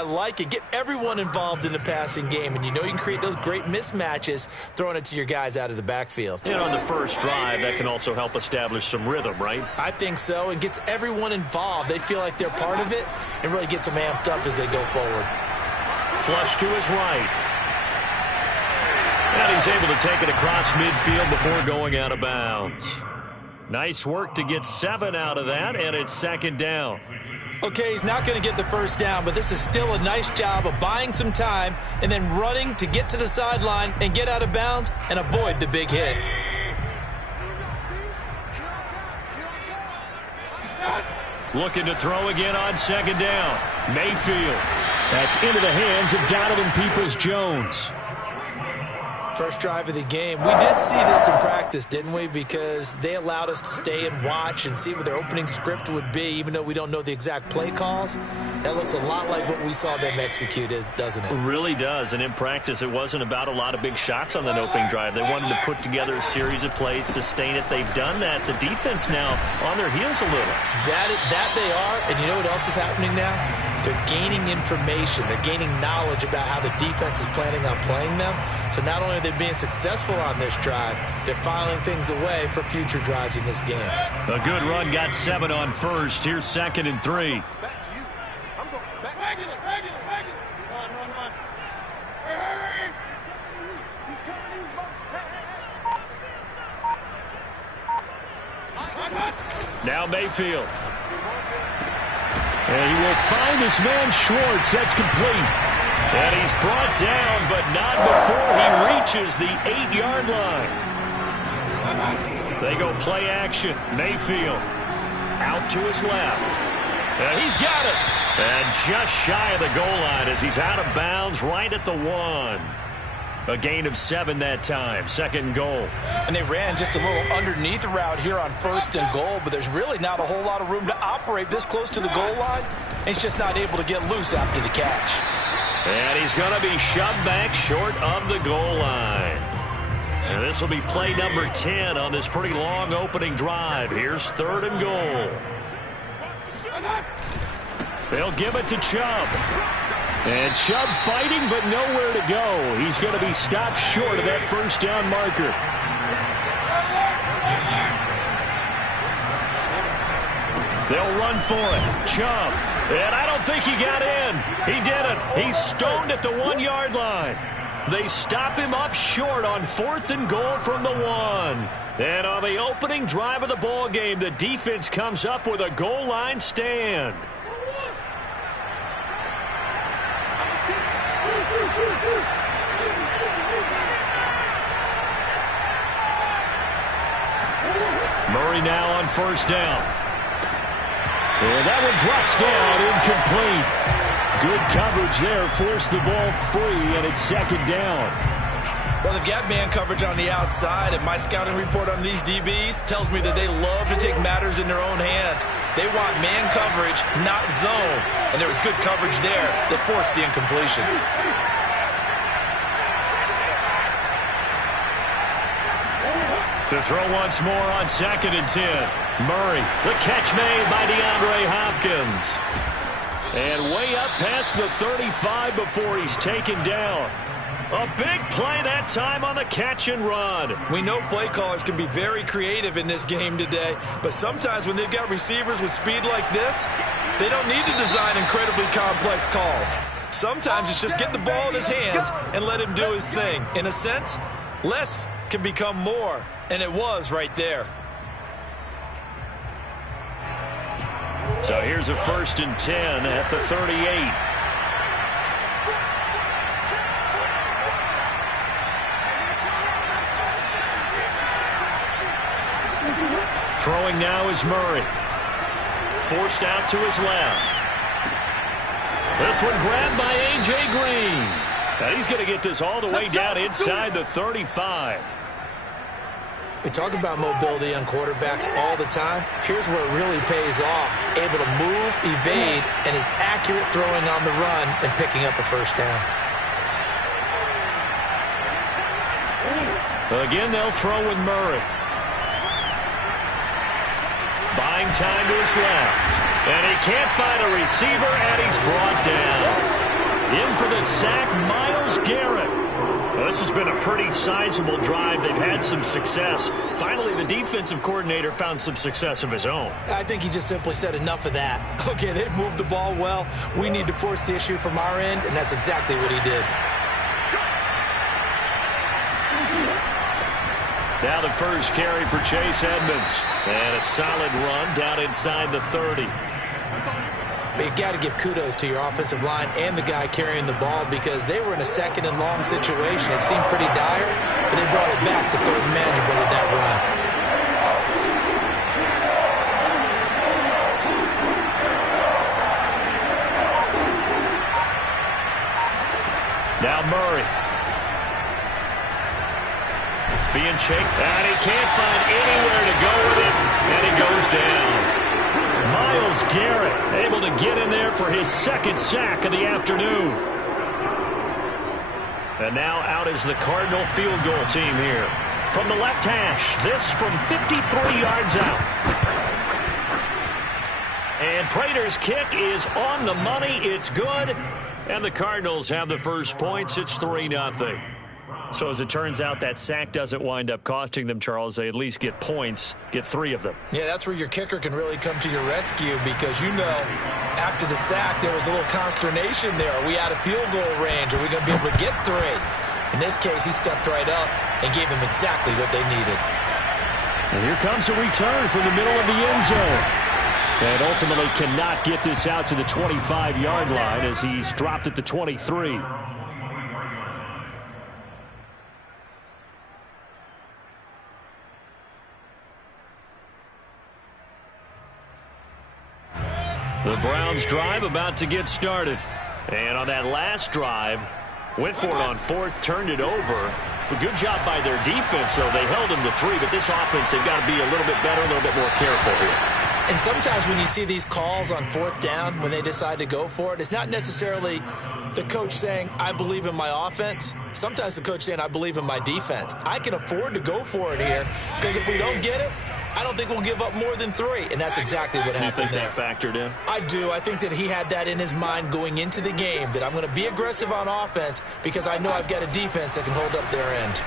like it. Get everyone involved in the passing game, and you know you can create those great mismatches throwing it to your guys out of the backfield. And on the first drive, that can also help establish some rhythm, right? I think so, and gets everyone involved. They feel like they're part of it and really gets them amped up as they go forward. Flush to his right. And he's able to take it across midfield before going out of bounds. Nice work to get 7 out of that, and it's 2nd down. Okay, he's not going to get the first down, but this is still a nice job of buying some time and then running to get to the sideline and get out of bounds and avoid the big hit. Looking to throw again on 2nd down. Mayfield. That's into the hands of Donovan Peoples-Jones. First drive of the game. We did see this in practice, didn't we? Because they allowed us to stay and watch and see what their opening script would be, even though we don't know the exact play calls. That looks a lot like what we saw them execute, doesn't it? It really does. And in practice, it wasn't about a lot of big shots on that opening drive. They wanted to put together a series of plays, sustain it. They've done that. The defense now on their heels a little. That they are. And you know what else is happening now? They're gaining information. They're gaining knowledge about how the defense is planning on playing them. So not only are they being successful on this drive, they're filing things away for future drives in this game. A good run got 7 on first. Here's 2nd and 3. Now Mayfield. And he will find his man Schwartz. That's complete. And he's brought down, but not before he reaches the 8-yard line. They go play action. Mayfield out to his left. And he's got it. And just shy of the goal line as he's out of bounds right at the 1. A gain of 7 that time. 2nd and goal. And they ran just a little underneath route here on 1st and goal, but there's really not a whole lot of room to operate this close to the goal line. He's just not able to get loose after the catch. And he's going to be shoved back short of the goal line. And this will be play number 10 on this pretty long opening drive. Here's 3rd and goal. They'll give it to Chubb. And Chubb fighting, but nowhere to go. He's going to be stopped short of that first down marker. They'll run for it. Chubb. And I don't think he got in. He didn't. He's stoned at the 1-yard line. They stop him up short on 4th and goal from the 1. And on the opening drive of the ball game, the defense comes up with a goal line stand. Murray now on 1st down. And that one drops down, incomplete. Good coverage there, forced the ball free, and it's 2nd down. Well, they've got man coverage on the outside, and my scouting report on these DBs tells me that they love to take matters in their own hands. They want man coverage, not zone. And there was good coverage there that forced the incompletion. To throw once more on 2nd and 10. Murray, the catch made by DeAndre Hopkins. And way up past the 35 before he's taken down. A big play that time on the catch and run. We know play callers can be very creative in this game today, but sometimes when they've got receivers with speed like this, they don't need to design incredibly complex calls. Sometimes it's just get the ball in his hands and let him do his thing. In a sense, less can become more, and it was right there. So here's a 1st and 10 at the 38. Throwing now is Murray. Forced out to his left. This one grabbed by A.J. Green. And he's going to get this all the way down inside the 35. We talk about mobility on quarterbacks all the time. Here's where it really pays off. Able to move, evade, and is accurate throwing on the run and picking up a 1st down. Again, they'll throw with Murray. Buying time to his left. And he can't find a receiver, and he's brought down. In for the sack, Myles Garrett. Well, this has been a pretty sizable drive. They've had some success. Finally, the defensive coordinator found some success of his own. I think he just simply said enough of that. Okay, they've moved the ball well. We need to force the issue from our end, and that's exactly what he did. Now the first carry for Chase Edmonds. And a solid run down inside the 30. But you got to give kudos to your offensive line and the guy carrying the ball because they were in a 2nd and long situation. It seemed pretty dire, but they brought it back to 3rd and manageable with that run. Now Murray. Being chased, and he can't find anywhere to go with it, and he goes down. Myles Garrett able to get in there for his 2nd sack of the afternoon. And now out is the Cardinal field goal team here. From the left hash, this from 53 yards out. And Prater's kick is on the money. It's good. And the Cardinals have the first points. It's 3-0. So as it turns out, that sack doesn't wind up costing them, Charles. They at least get points, get 3 of them. Yeah, that's where your kicker can really come to your rescue because, you know, after the sack, there was a little consternation there. Are we out of field goal range? Are we going to be able to get 3? In this case, he stepped right up and gave them exactly what they needed. And here comes a return from the middle of the end zone. And ultimately cannot get this out to the 25-yard line as he's dropped at the 23. The Browns drive about to get started. And on that last drive, went for it on 4th, turned it over. A good job by their defense, though. They held them to 3, but this offense, they've got to be a little bit better, a little bit more careful here. And sometimes when you see these calls on 4th down, when they decide to go for it, it's not necessarily the coach saying, I believe in my offense. Sometimes the coach saying, I believe in my defense. I can afford to go for it here because if we don't get it, I don't think we'll give up more than 3, and that's exactly what happened there. You think that factored in? I do. I think that he had that in his mind going into the game, that I'm going to be aggressive on offense because I know I've got a defense that can hold up their end.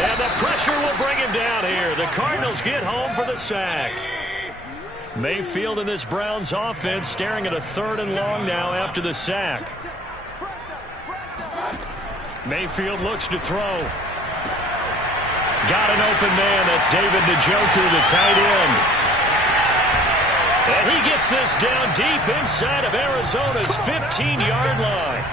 And the pressure will bring him down here. The Cardinals get home for the sack. Mayfield in this Browns offense staring at a 3rd and long now after the sack. Mayfield looks to throw. Got an open man. That's David Njoku, the tight end. And he gets this down deep inside of Arizona's 15-yard line.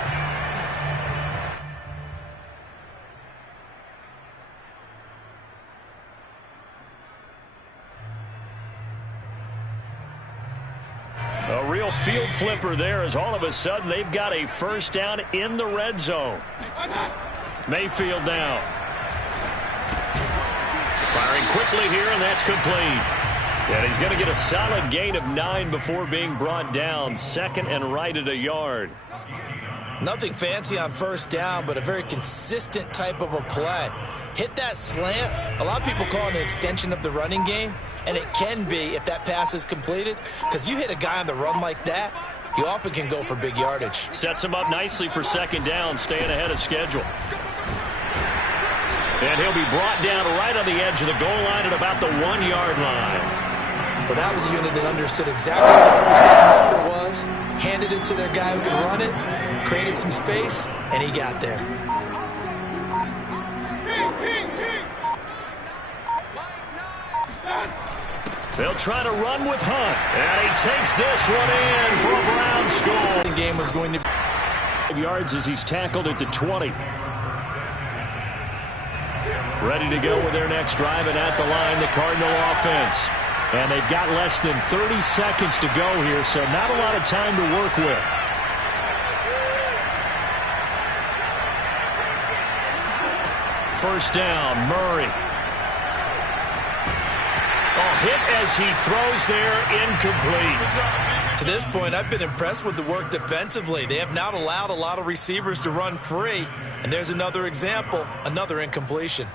A real field flipper there as all of a sudden they've got a 1st down in the red zone. Mayfield now. Firing quickly here, and that's complete. And he's going to get a solid gain of 9 before being brought down. 2nd and right at a yard. Nothing fancy on 1st down, but a very consistent type of a play. Hit that slant. A lot of people call it an extension of the running game, and it can be if that pass is completed, because you hit a guy on the run like that, you often can go for big yardage. Sets him up nicely for 2nd down, staying ahead of schedule. And he'll be brought down right on the edge of the goal line at about the 1-yard line. Well, that was a unit that understood exactly what the 1st down marker was, handed it to their guy who could run it, created some space, and he got there. They'll try to run with Hunt, and he takes this one in for a Brown score. The game was going to be 5 yards as he's tackled at the 20. Ready to go with their next drive, and at the line, the Cardinal offense. And they've got less than 30 seconds to go here, so not a lot of time to work with. First down, Murray. Hit as he throws there, incomplete. To this point, I've been impressed with the work defensively. They have not allowed a lot of receivers to run free. And there's another example, another incompletion.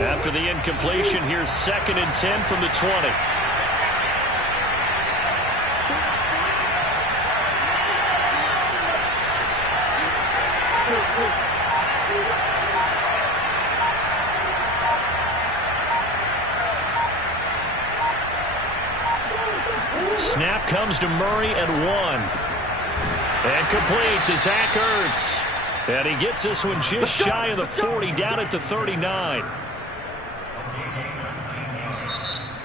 After the incompletion, here's 2nd and 10 from the 20. Snap comes to Murray at 1. And complete to Zach Ertz. And he gets this one just shy of the 40, down at the 39.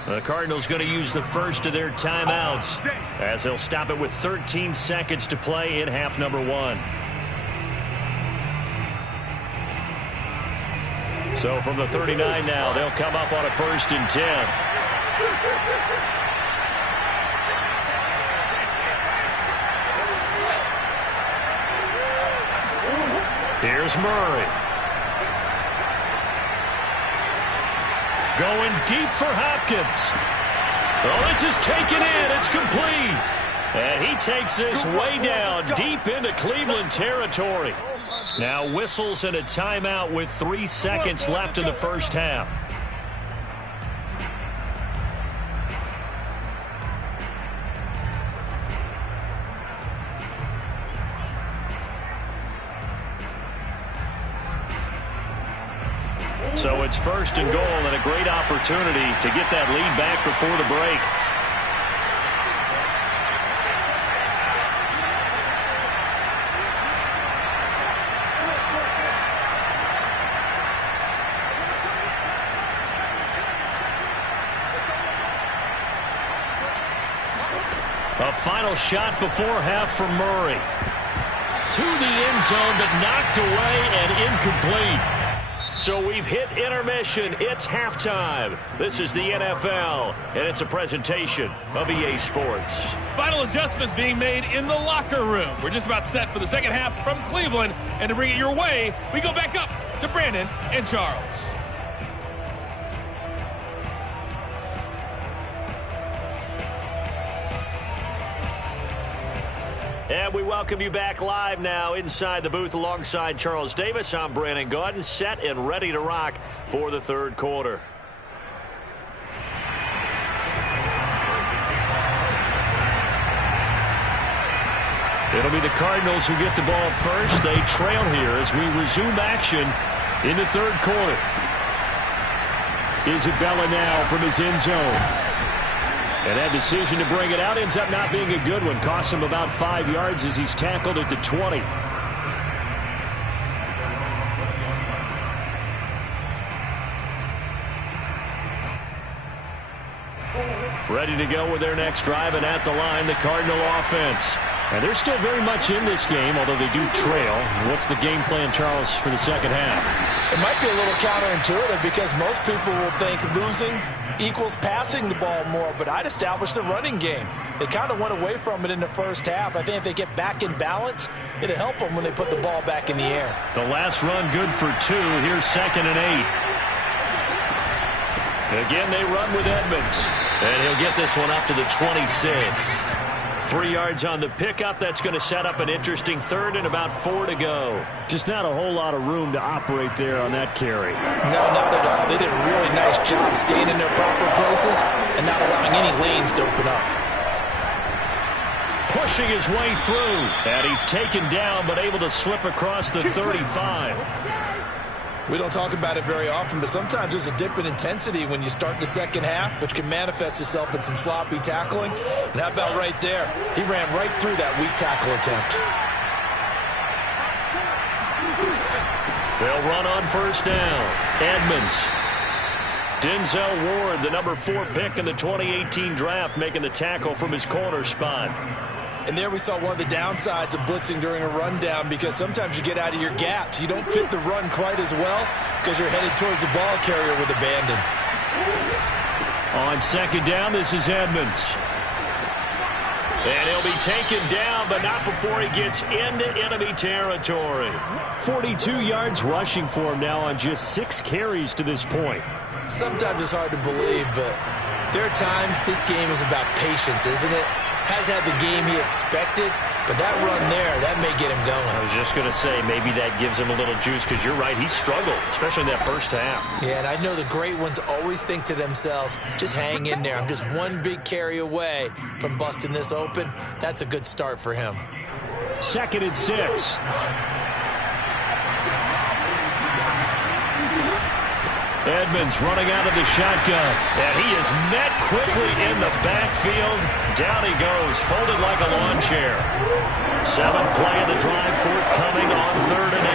The Cardinals going to use the first of their timeouts as they'll stop it with 13 seconds to play in half number 1. So from the 39 now, they'll come up on a 1st and 10. Here's Murray. Going deep for Hopkins. Oh, this is taken in. It's complete. And he takes this way down deep into Cleveland territory. Now whistles and a timeout with 3 seconds left in the first half. So it's 1st and goal and a great opportunity to get that lead back before the break. A final shot before half for Murray. To the end zone, but knocked away and incomplete. So we've hit intermission. It's halftime. This is the NFL, and it's a presentation of EA Sports. Final adjustments being made in the locker room. We're just about set for the second half from Cleveland, and to bring it your way, we go back up to Brandon and Charles. And we welcome you back live now inside the booth alongside Charles Davis. I'm Brandon Gaudin, set and ready to rock for the third quarter. It'll be the Cardinals who get the ball first. They trail here as we resume action in the third quarter. Isabella now from his end zone. And that decision to bring it out ends up not being a good one. Costs him about 5 yards as he's tackled at the 20. Ready to go with their next drive, and at the line, the Cardinal offense. And they're still very much in this game, although they do trail. What's the game plan, Charles, for the second half? It might be a little counterintuitive because most people will think losing equals passing the ball more, but I'd establish the running game. They kind of went away from it in the first half. I think if they get back in balance, it'll help them when they put the ball back in the air. The last run good for 2. Here's 2nd and 8. Again, they run with Edmonds. And he'll get this one up to the 26. 3 yards on the pickup. That's going to set up an interesting third and about 4 to go. Just not a whole lot of room to operate there on that carry. No, not at all. They did a really nice job staying in their proper places and not allowing any lanes to open up. Pushing his way through. And he's taken down but able to slip across the 35. We don't talk about it very often, but sometimes there's a dip in intensity when you start the second half, which can manifest itself in some sloppy tackling. And how about right there? He ran right through that weak tackle attempt. They'll run on first down. Edmonds. Denzel Ward, the number 4 pick in the 2018 draft, making the tackle from his corner spot. And there we saw one of the downsides of blitzing during a rundown, because sometimes you get out of your gaps. You don't fit the run quite as well because you're headed towards the ball carrier with abandon. On second down, this is Edmonds. And he'll be taken down, but not before he gets into enemy territory. 42 yards rushing for him now on just 6 carries to this point. Sometimes it's hard to believe, but there are times this game is about patience, isn't it? Has had the game he expected, but that run there, that may get him going. I was just going to say, maybe that gives him a little juice, because you're right, he struggled, especially in that first half. Yeah, and I know the great ones always think to themselves, just hang in there. I'm just one big carry away from busting this open. That's a good start for him. 2nd and 6. Edmonds running out of the shotgun, and he is met quickly in the backfield. Down he goes, folded like a lawn chair. 7th play of the drive, forthcoming on 3rd and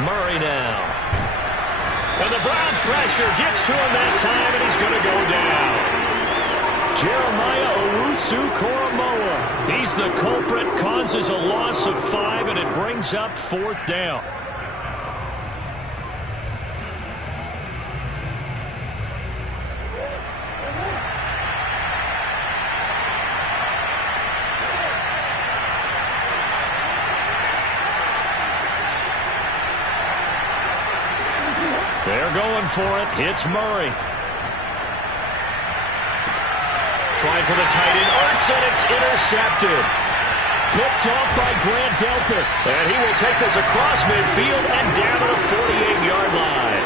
8. Murray now. And the Browns pressure gets to him that time, and he's going to go down. Jeremiah Owusu-Koramoah. He's the culprit, causes a loss of 5, and it brings up 4th down. They're going for it. It's Murray. Trying for the tight end, Arts, and it's intercepted. Picked off by Grant Delpit. And he will take this across midfield and down at a 48-yard line.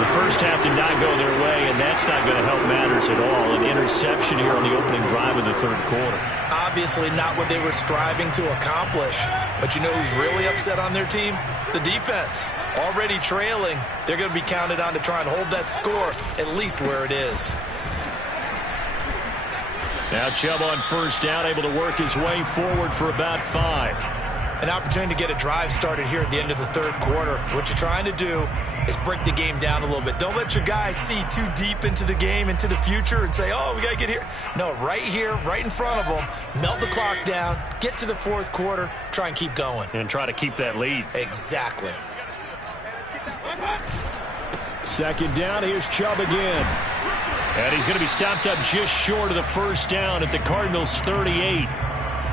The first half did not go their way, and that's not going to help matters at all. An interception here on the opening drive of the 3rd quarter. Obviously not what they were striving to accomplish. But you know who's really upset on their team? The defense. Already trailing, they're going to be counted on to try and hold that score at least where it is. Now Chubb on first down, able to work his way forward for about 5. An opportunity to get a drive started here at the end of the 3rd quarter. What you're trying to do is break the game down a little bit. Don't let your guys see too deep into the game, into the future, and say, oh, we got to get here. No, right here, right in front of them, melt the clock down, get to the 4th quarter, try and keep going. And try to keep that lead. Exactly. 2nd down, here's Chubb again. And he's going to be stopped up just short of the first down at the Cardinals' 38.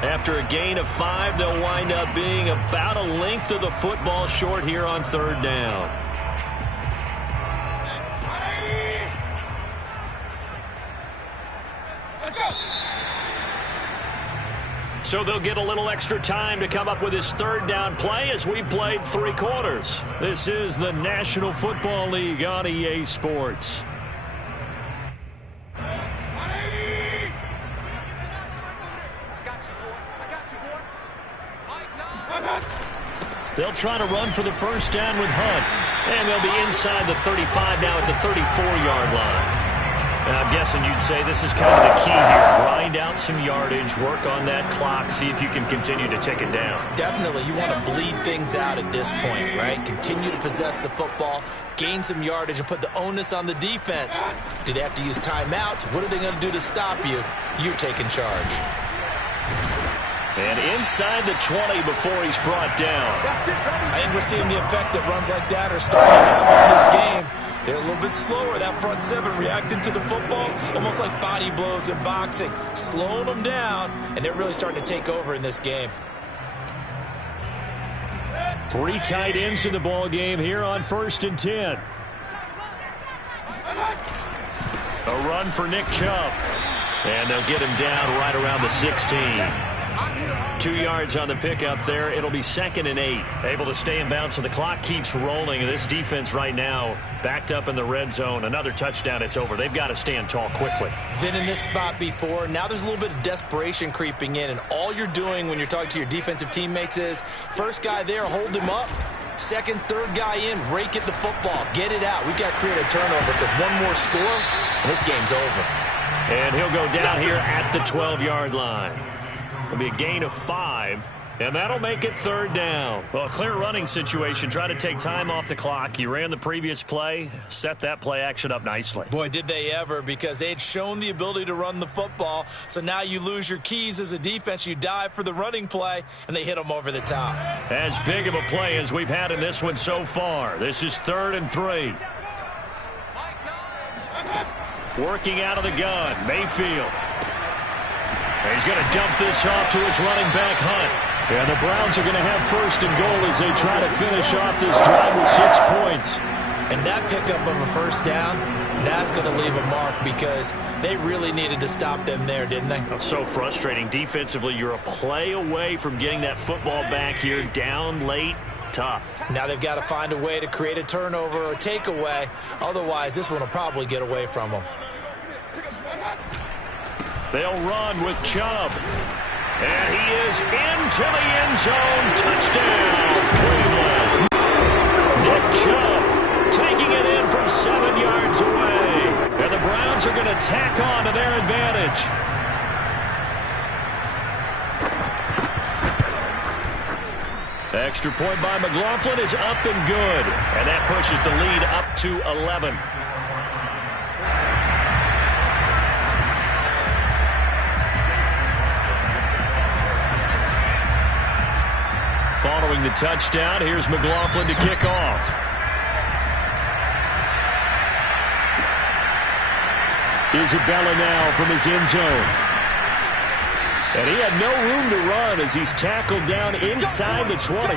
After a gain of 5, they'll wind up being about a length of the football short here on 3rd down. So they'll get a little extra time to come up with his 3rd down play as we've played 3 quarters. This is the National Football League on EA Sports. They'll try to run for the first down with Hunt. And they'll be inside the 35 now at the 34-yard line. And I'm guessing you'd say this is kind of the key here. Grind out some yardage, work on that clock, see if you can continue to tick it down. Definitely. You want to bleed things out at this point, right? Continue to possess the football, gain some yardage, and put the onus on the defense. Do they have to use timeouts? What are they going to do to stop you? You're taking charge. And inside the 20 before he's brought down. I think we're seeing the effect that runs like that are starting to have on this game. They're a little bit slower, that front 7, reacting to the football, almost like body blows in boxing, slowing them down, and they're really starting to take over in this game. 3 tight ends in the ball game here on 1st and 10. A run for Nick Chubb. And they'll get him down right around the 16. 2 yards on the pickup there. It'll be 2nd and 8. Able to stay in bounds, so the clock keeps rolling. This defense right now backed up in the red zone. Another touchdown, it's over. They've got to stand tall quickly. Been in this spot before. Now there's a little bit of desperation creeping in, and all you're doing when you're talking to your defensive teammates is first guy there, hold him up. Second, third guy in, rake at the football. Get it out. We've got to create a turnover because one more score, and this game's over. And he'll go down here at the 12-yard line. It'll be a gain of 5, and that'll make it 3rd down. Well, a clear running situation. Try to take time off the clock. He ran the previous play, set that play action up nicely. Boy, did they ever, because they had shown the ability to run the football. So now you lose your keys as a defense. You dive for the running play, and they hit them over the top. As big of a play as we've had in this one so far. This is 3rd and 3. Working out of the gun, Mayfield. He's going to dump this off to his running back, Hunt. And the Browns are going to have 1st and goal as they try to finish off this drive with 6 points. And that pickup of a 1st down, that's going to leave a mark because they really needed to stop them there, didn't they? So frustrating. Defensively, you're a play away from getting that football back here. Down late, tough. Now they've got to find a way to create a turnover or takeaway. Otherwise, this one will probably get away from them. They'll run with Chubb. And he is into the end zone. Touchdown, Cleveland. Nick Chubb taking it in from 7 yards away. And the Browns are going to tack on to their advantage. Extra point by McLaughlin is up and good. And that pushes the lead up to 11. Following the touchdown, here's McLaughlin to kick off. Isabella now from his end zone. And he had no room to run as he's tackled down inside the 20.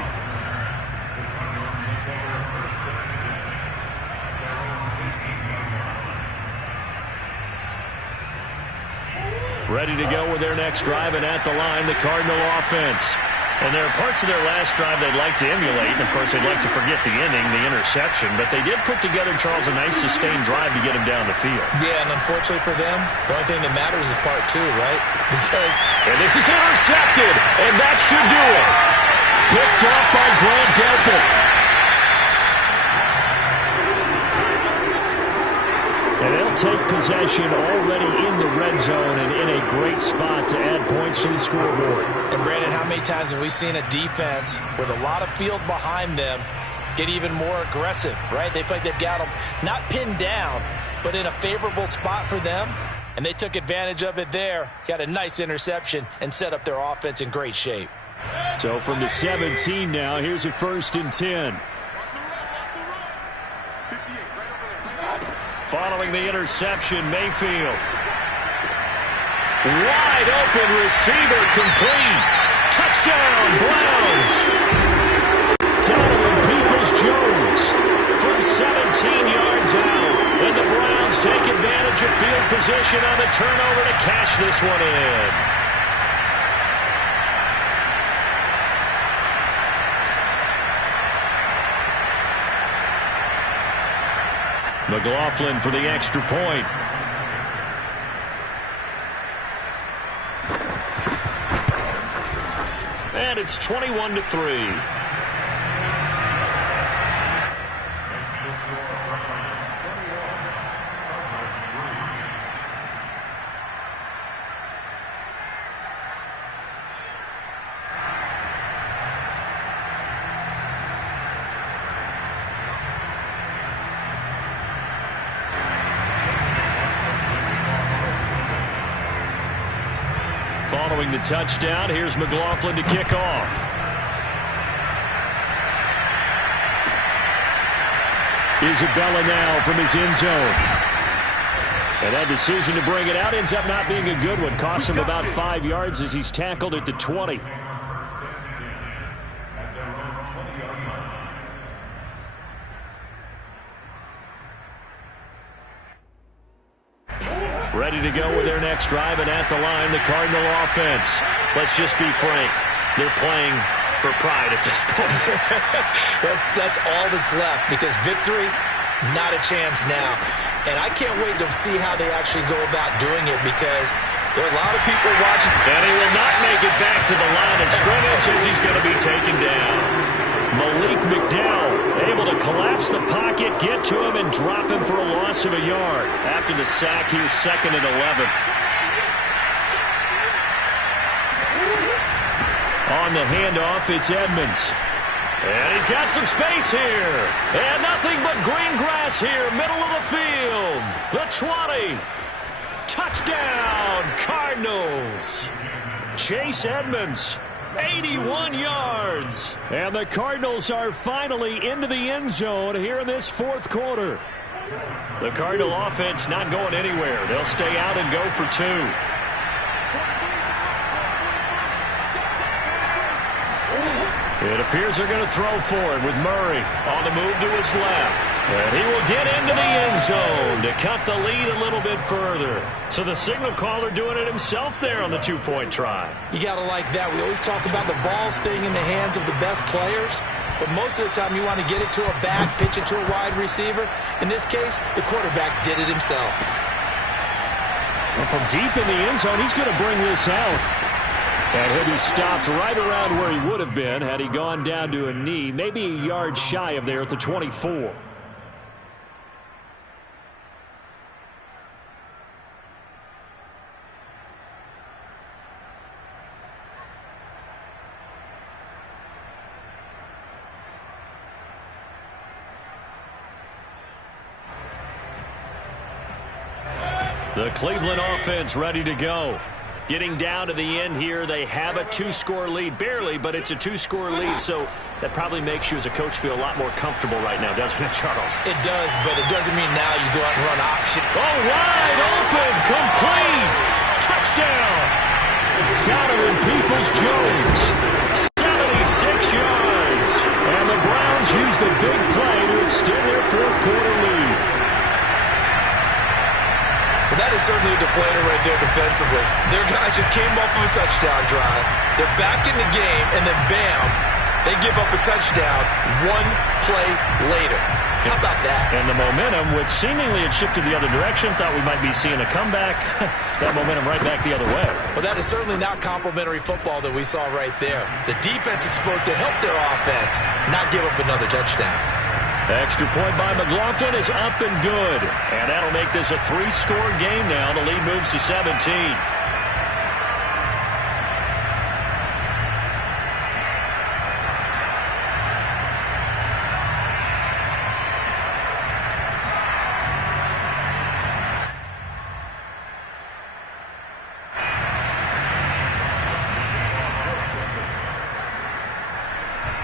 Ready to go with their next drive, and at the line, the Cardinal offense. And there are parts of their last drive they'd like to emulate, and of course they'd like to forget the ending, the interception, but they did put together, Charles, a nice sustained drive to get him down the field. Yeah, and unfortunately for them, the only thing that matters is part 2, right? Because... And this is intercepted, and that should do it. Picked off by Grant Delpit. And they'll take possession already in the red zone and in a great spot to add points to the scoreboard. And, Brandon, how many times have we seen a defense with a lot of field behind them get even more aggressive, right? They feel like they've got them not pinned down, but in a favorable spot for them, and they took advantage of it there, got a nice interception, and set up their offense in great shape. So from the 17 now, here's a 1st and 10. Following the interception, Mayfield. Wide open receiver, complete. Touchdown, Browns. Donovan Peoples-Jones from 17 yards out. And the Browns take advantage of field position on the turnover to cash this one in. McLaughlin for the extra point. And it's 21-3. Following the touchdown, here's McLaughlin to kick off. Isabella now from his end zone. And that decision to bring it out ends up not being a good one. Costs him about 5 yards as he's tackled at the 20. Ready to go with their next drive, and at the line, the Cardinal offense. Let's just be frank. They're playing for pride at this point. That's all that's left, because victory, not a chance now. And I can't wait to see how they actually go about doing it, because there are a lot of people watching. And he will not make it back to the line of scrimmage as he's going to be taken down. Malik McDowell able to collapse the pocket, get to him, and drop him for a loss of a yard. After the sack, he was 2nd and 11. On the handoff, it's Edmonds. And he's got some space here. And nothing but green grass here, middle of the field. The 20. Touchdown, Cardinals. Chase Edmonds, 81 yards. And the Cardinals are finally into the end zone here in this fourth quarter. The Cardinal offense not going anywhere. They'll stay out and go for 2. It appears they're going to throw for it with Murray on the move to his left. And he will get into the end zone to cut the lead a little bit further. So the signal caller doing it himself there on the 2-point try. You got to like that. We always talk about the ball staying in the hands of the best players, but most of the time you want to get it to a back, pitch it to a wide receiver. In this case, the quarterback did it himself. Well, from deep in the end zone, he's going to bring this out. And he'll be stopped right around where he would have been had he gone down to a knee, maybe a yard shy of there at the 24. The Cleveland offense ready to go. Getting down to the end here, they have a 2-score lead. Barely, but it's a 2-score lead, so that probably makes you as a coach feel a lot more comfortable right now, doesn't it, Charles? It does, but it doesn't mean now you go out and run option. Oh, wide open, complete, touchdown. Donovan Peoples-Jones, 76 yards. And the Browns use the big play to extend their fourth quarter lead. Well, that is certainly a deflator right there defensively. Their guys just came off of a touchdown drive. They're back in the game, and then bam, they give up a touchdown 1 play later. How about that? And the momentum, which seemingly had shifted the other direction, thought we might be seeing a comeback. That momentum right back the other way. Well, that is certainly not complimentary football that we saw right there. The defense is supposed to help their offense, not give up another touchdown. Extra point by McLaughlin is up and good. And that'll make this a 3-score game now. The lead moves to 17.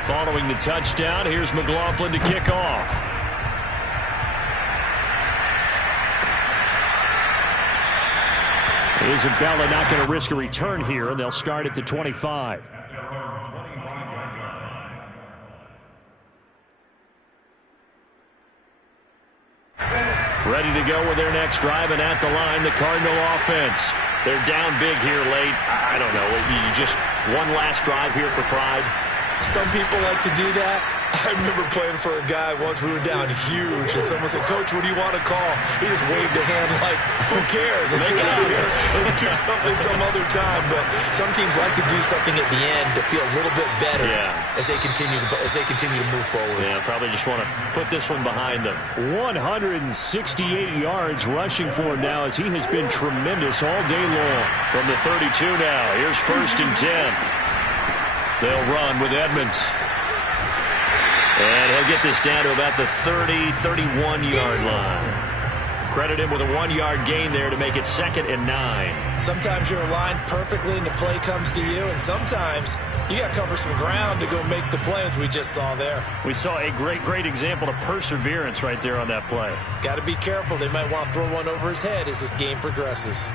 Following the touchdown, here's McLaughlin to kick off. Isabella not going to risk a return here, and they'll start at the 25. Ready to go with their next drive, and at the line, the Cardinal offense. They're down big here late. I don't know. You just one last drive here for pride. Some people like to do that. I remember playing for a guy once. We were down huge, and someone said, "Coach, what do you want to call?" He just waved a hand like, "Who cares? Let's get out of here and do something some other time." But some teams like to do something at the end to feel a little bit better as they continue to move forward. Yeah, probably just want to put this one behind them. 168 yards rushing for him now, as he has been tremendous all day long. From the 32 now, here's 1st and 10. They'll run with Edmonds. And he'll get this down to about the 30, 31-yard line. Credit him with a 1-yard gain there to make it 2nd and 9. Sometimes you're aligned perfectly and the play comes to you, and sometimes you got to cover some ground to go make the play, as we just saw there. We saw a great example of perseverance right there on that play. Got to be careful. They might want to throw one over his head as this game progresses.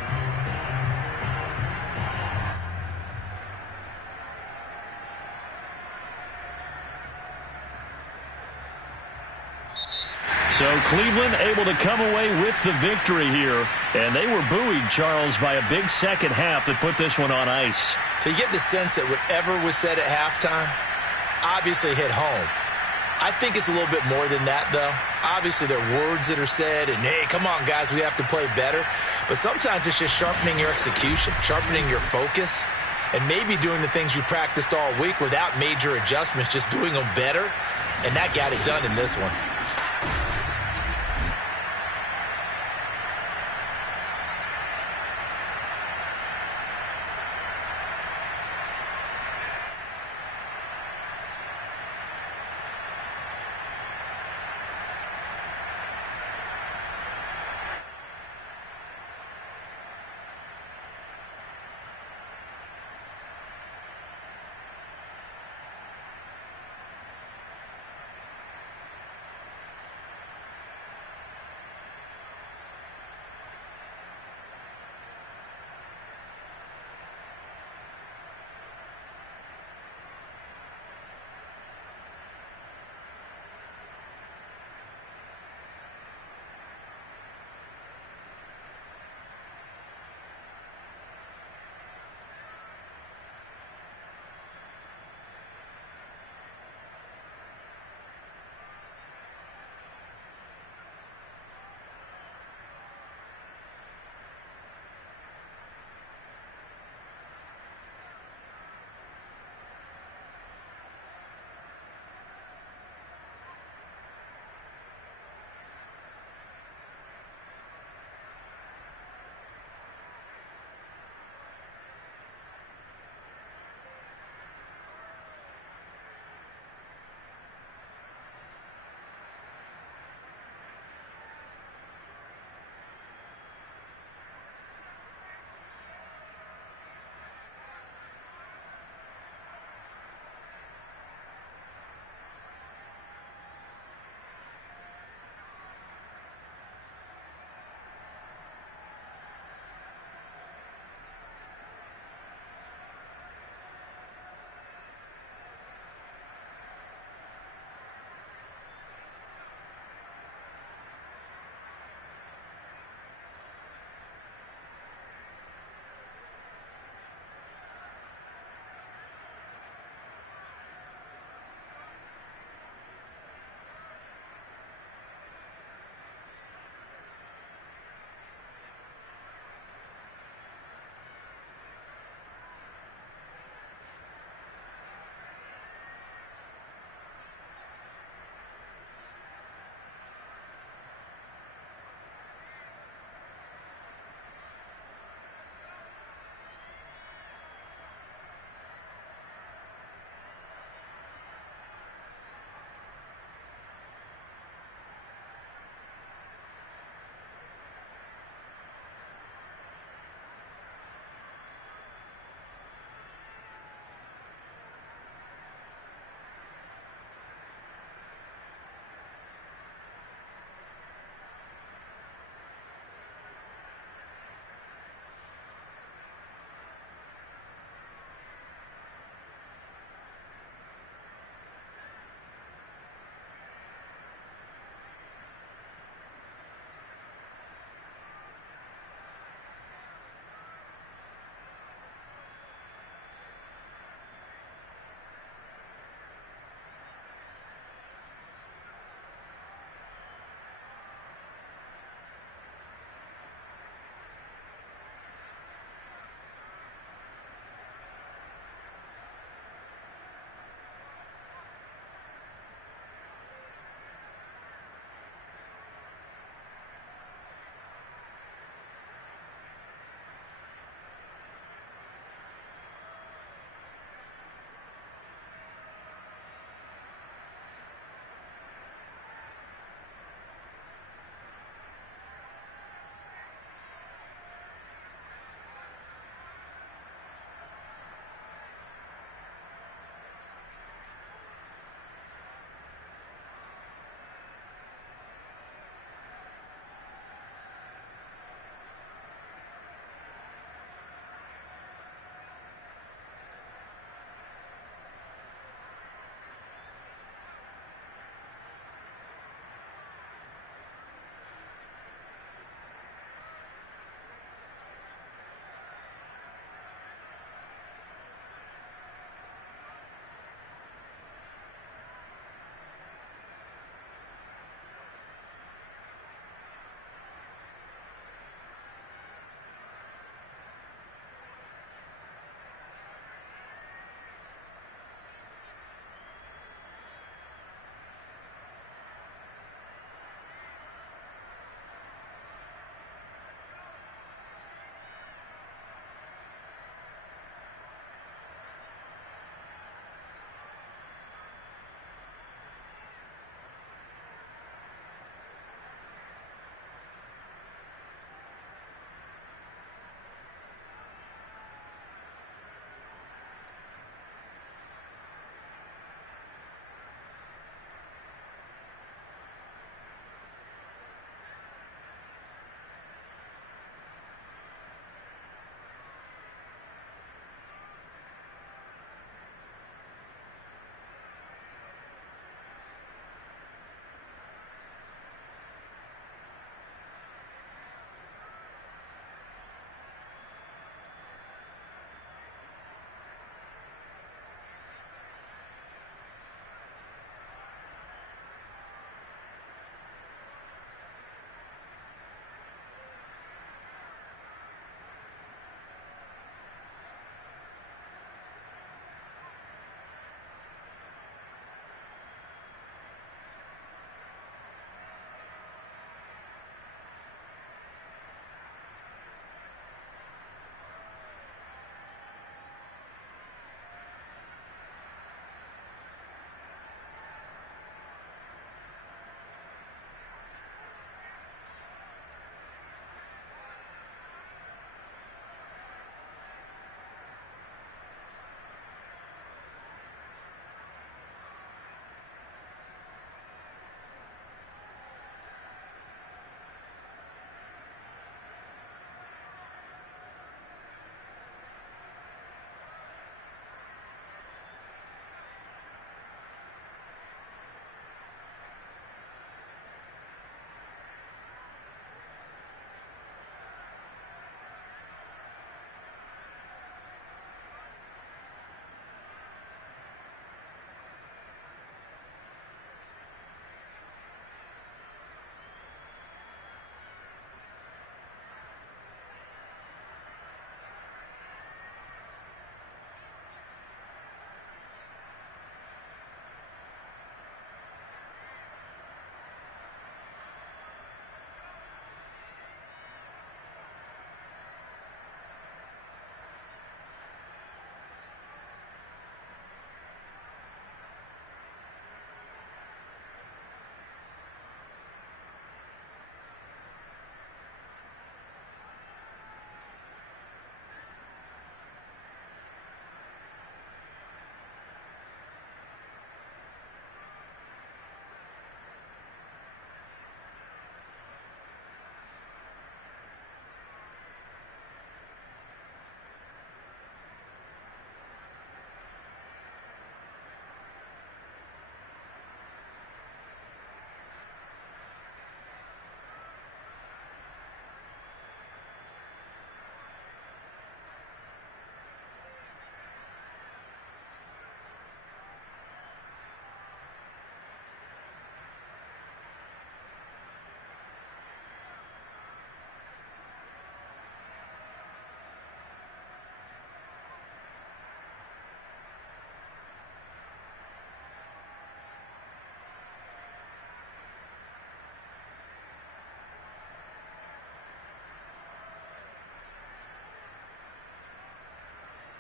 So Cleveland able to come away with the victory here. And they were buoyed, Charles, by a big second half that put this one on ice. So you get the sense that whatever was said at halftime obviously hit home. I think it's a little bit more than that, though. Obviously, there are words that are said, and, hey, come on, guys, we have to play better. But sometimes it's just sharpening your execution, sharpening your focus, and maybe doing the things you practiced all week without major adjustments, just doing them better. And that got it done in this one.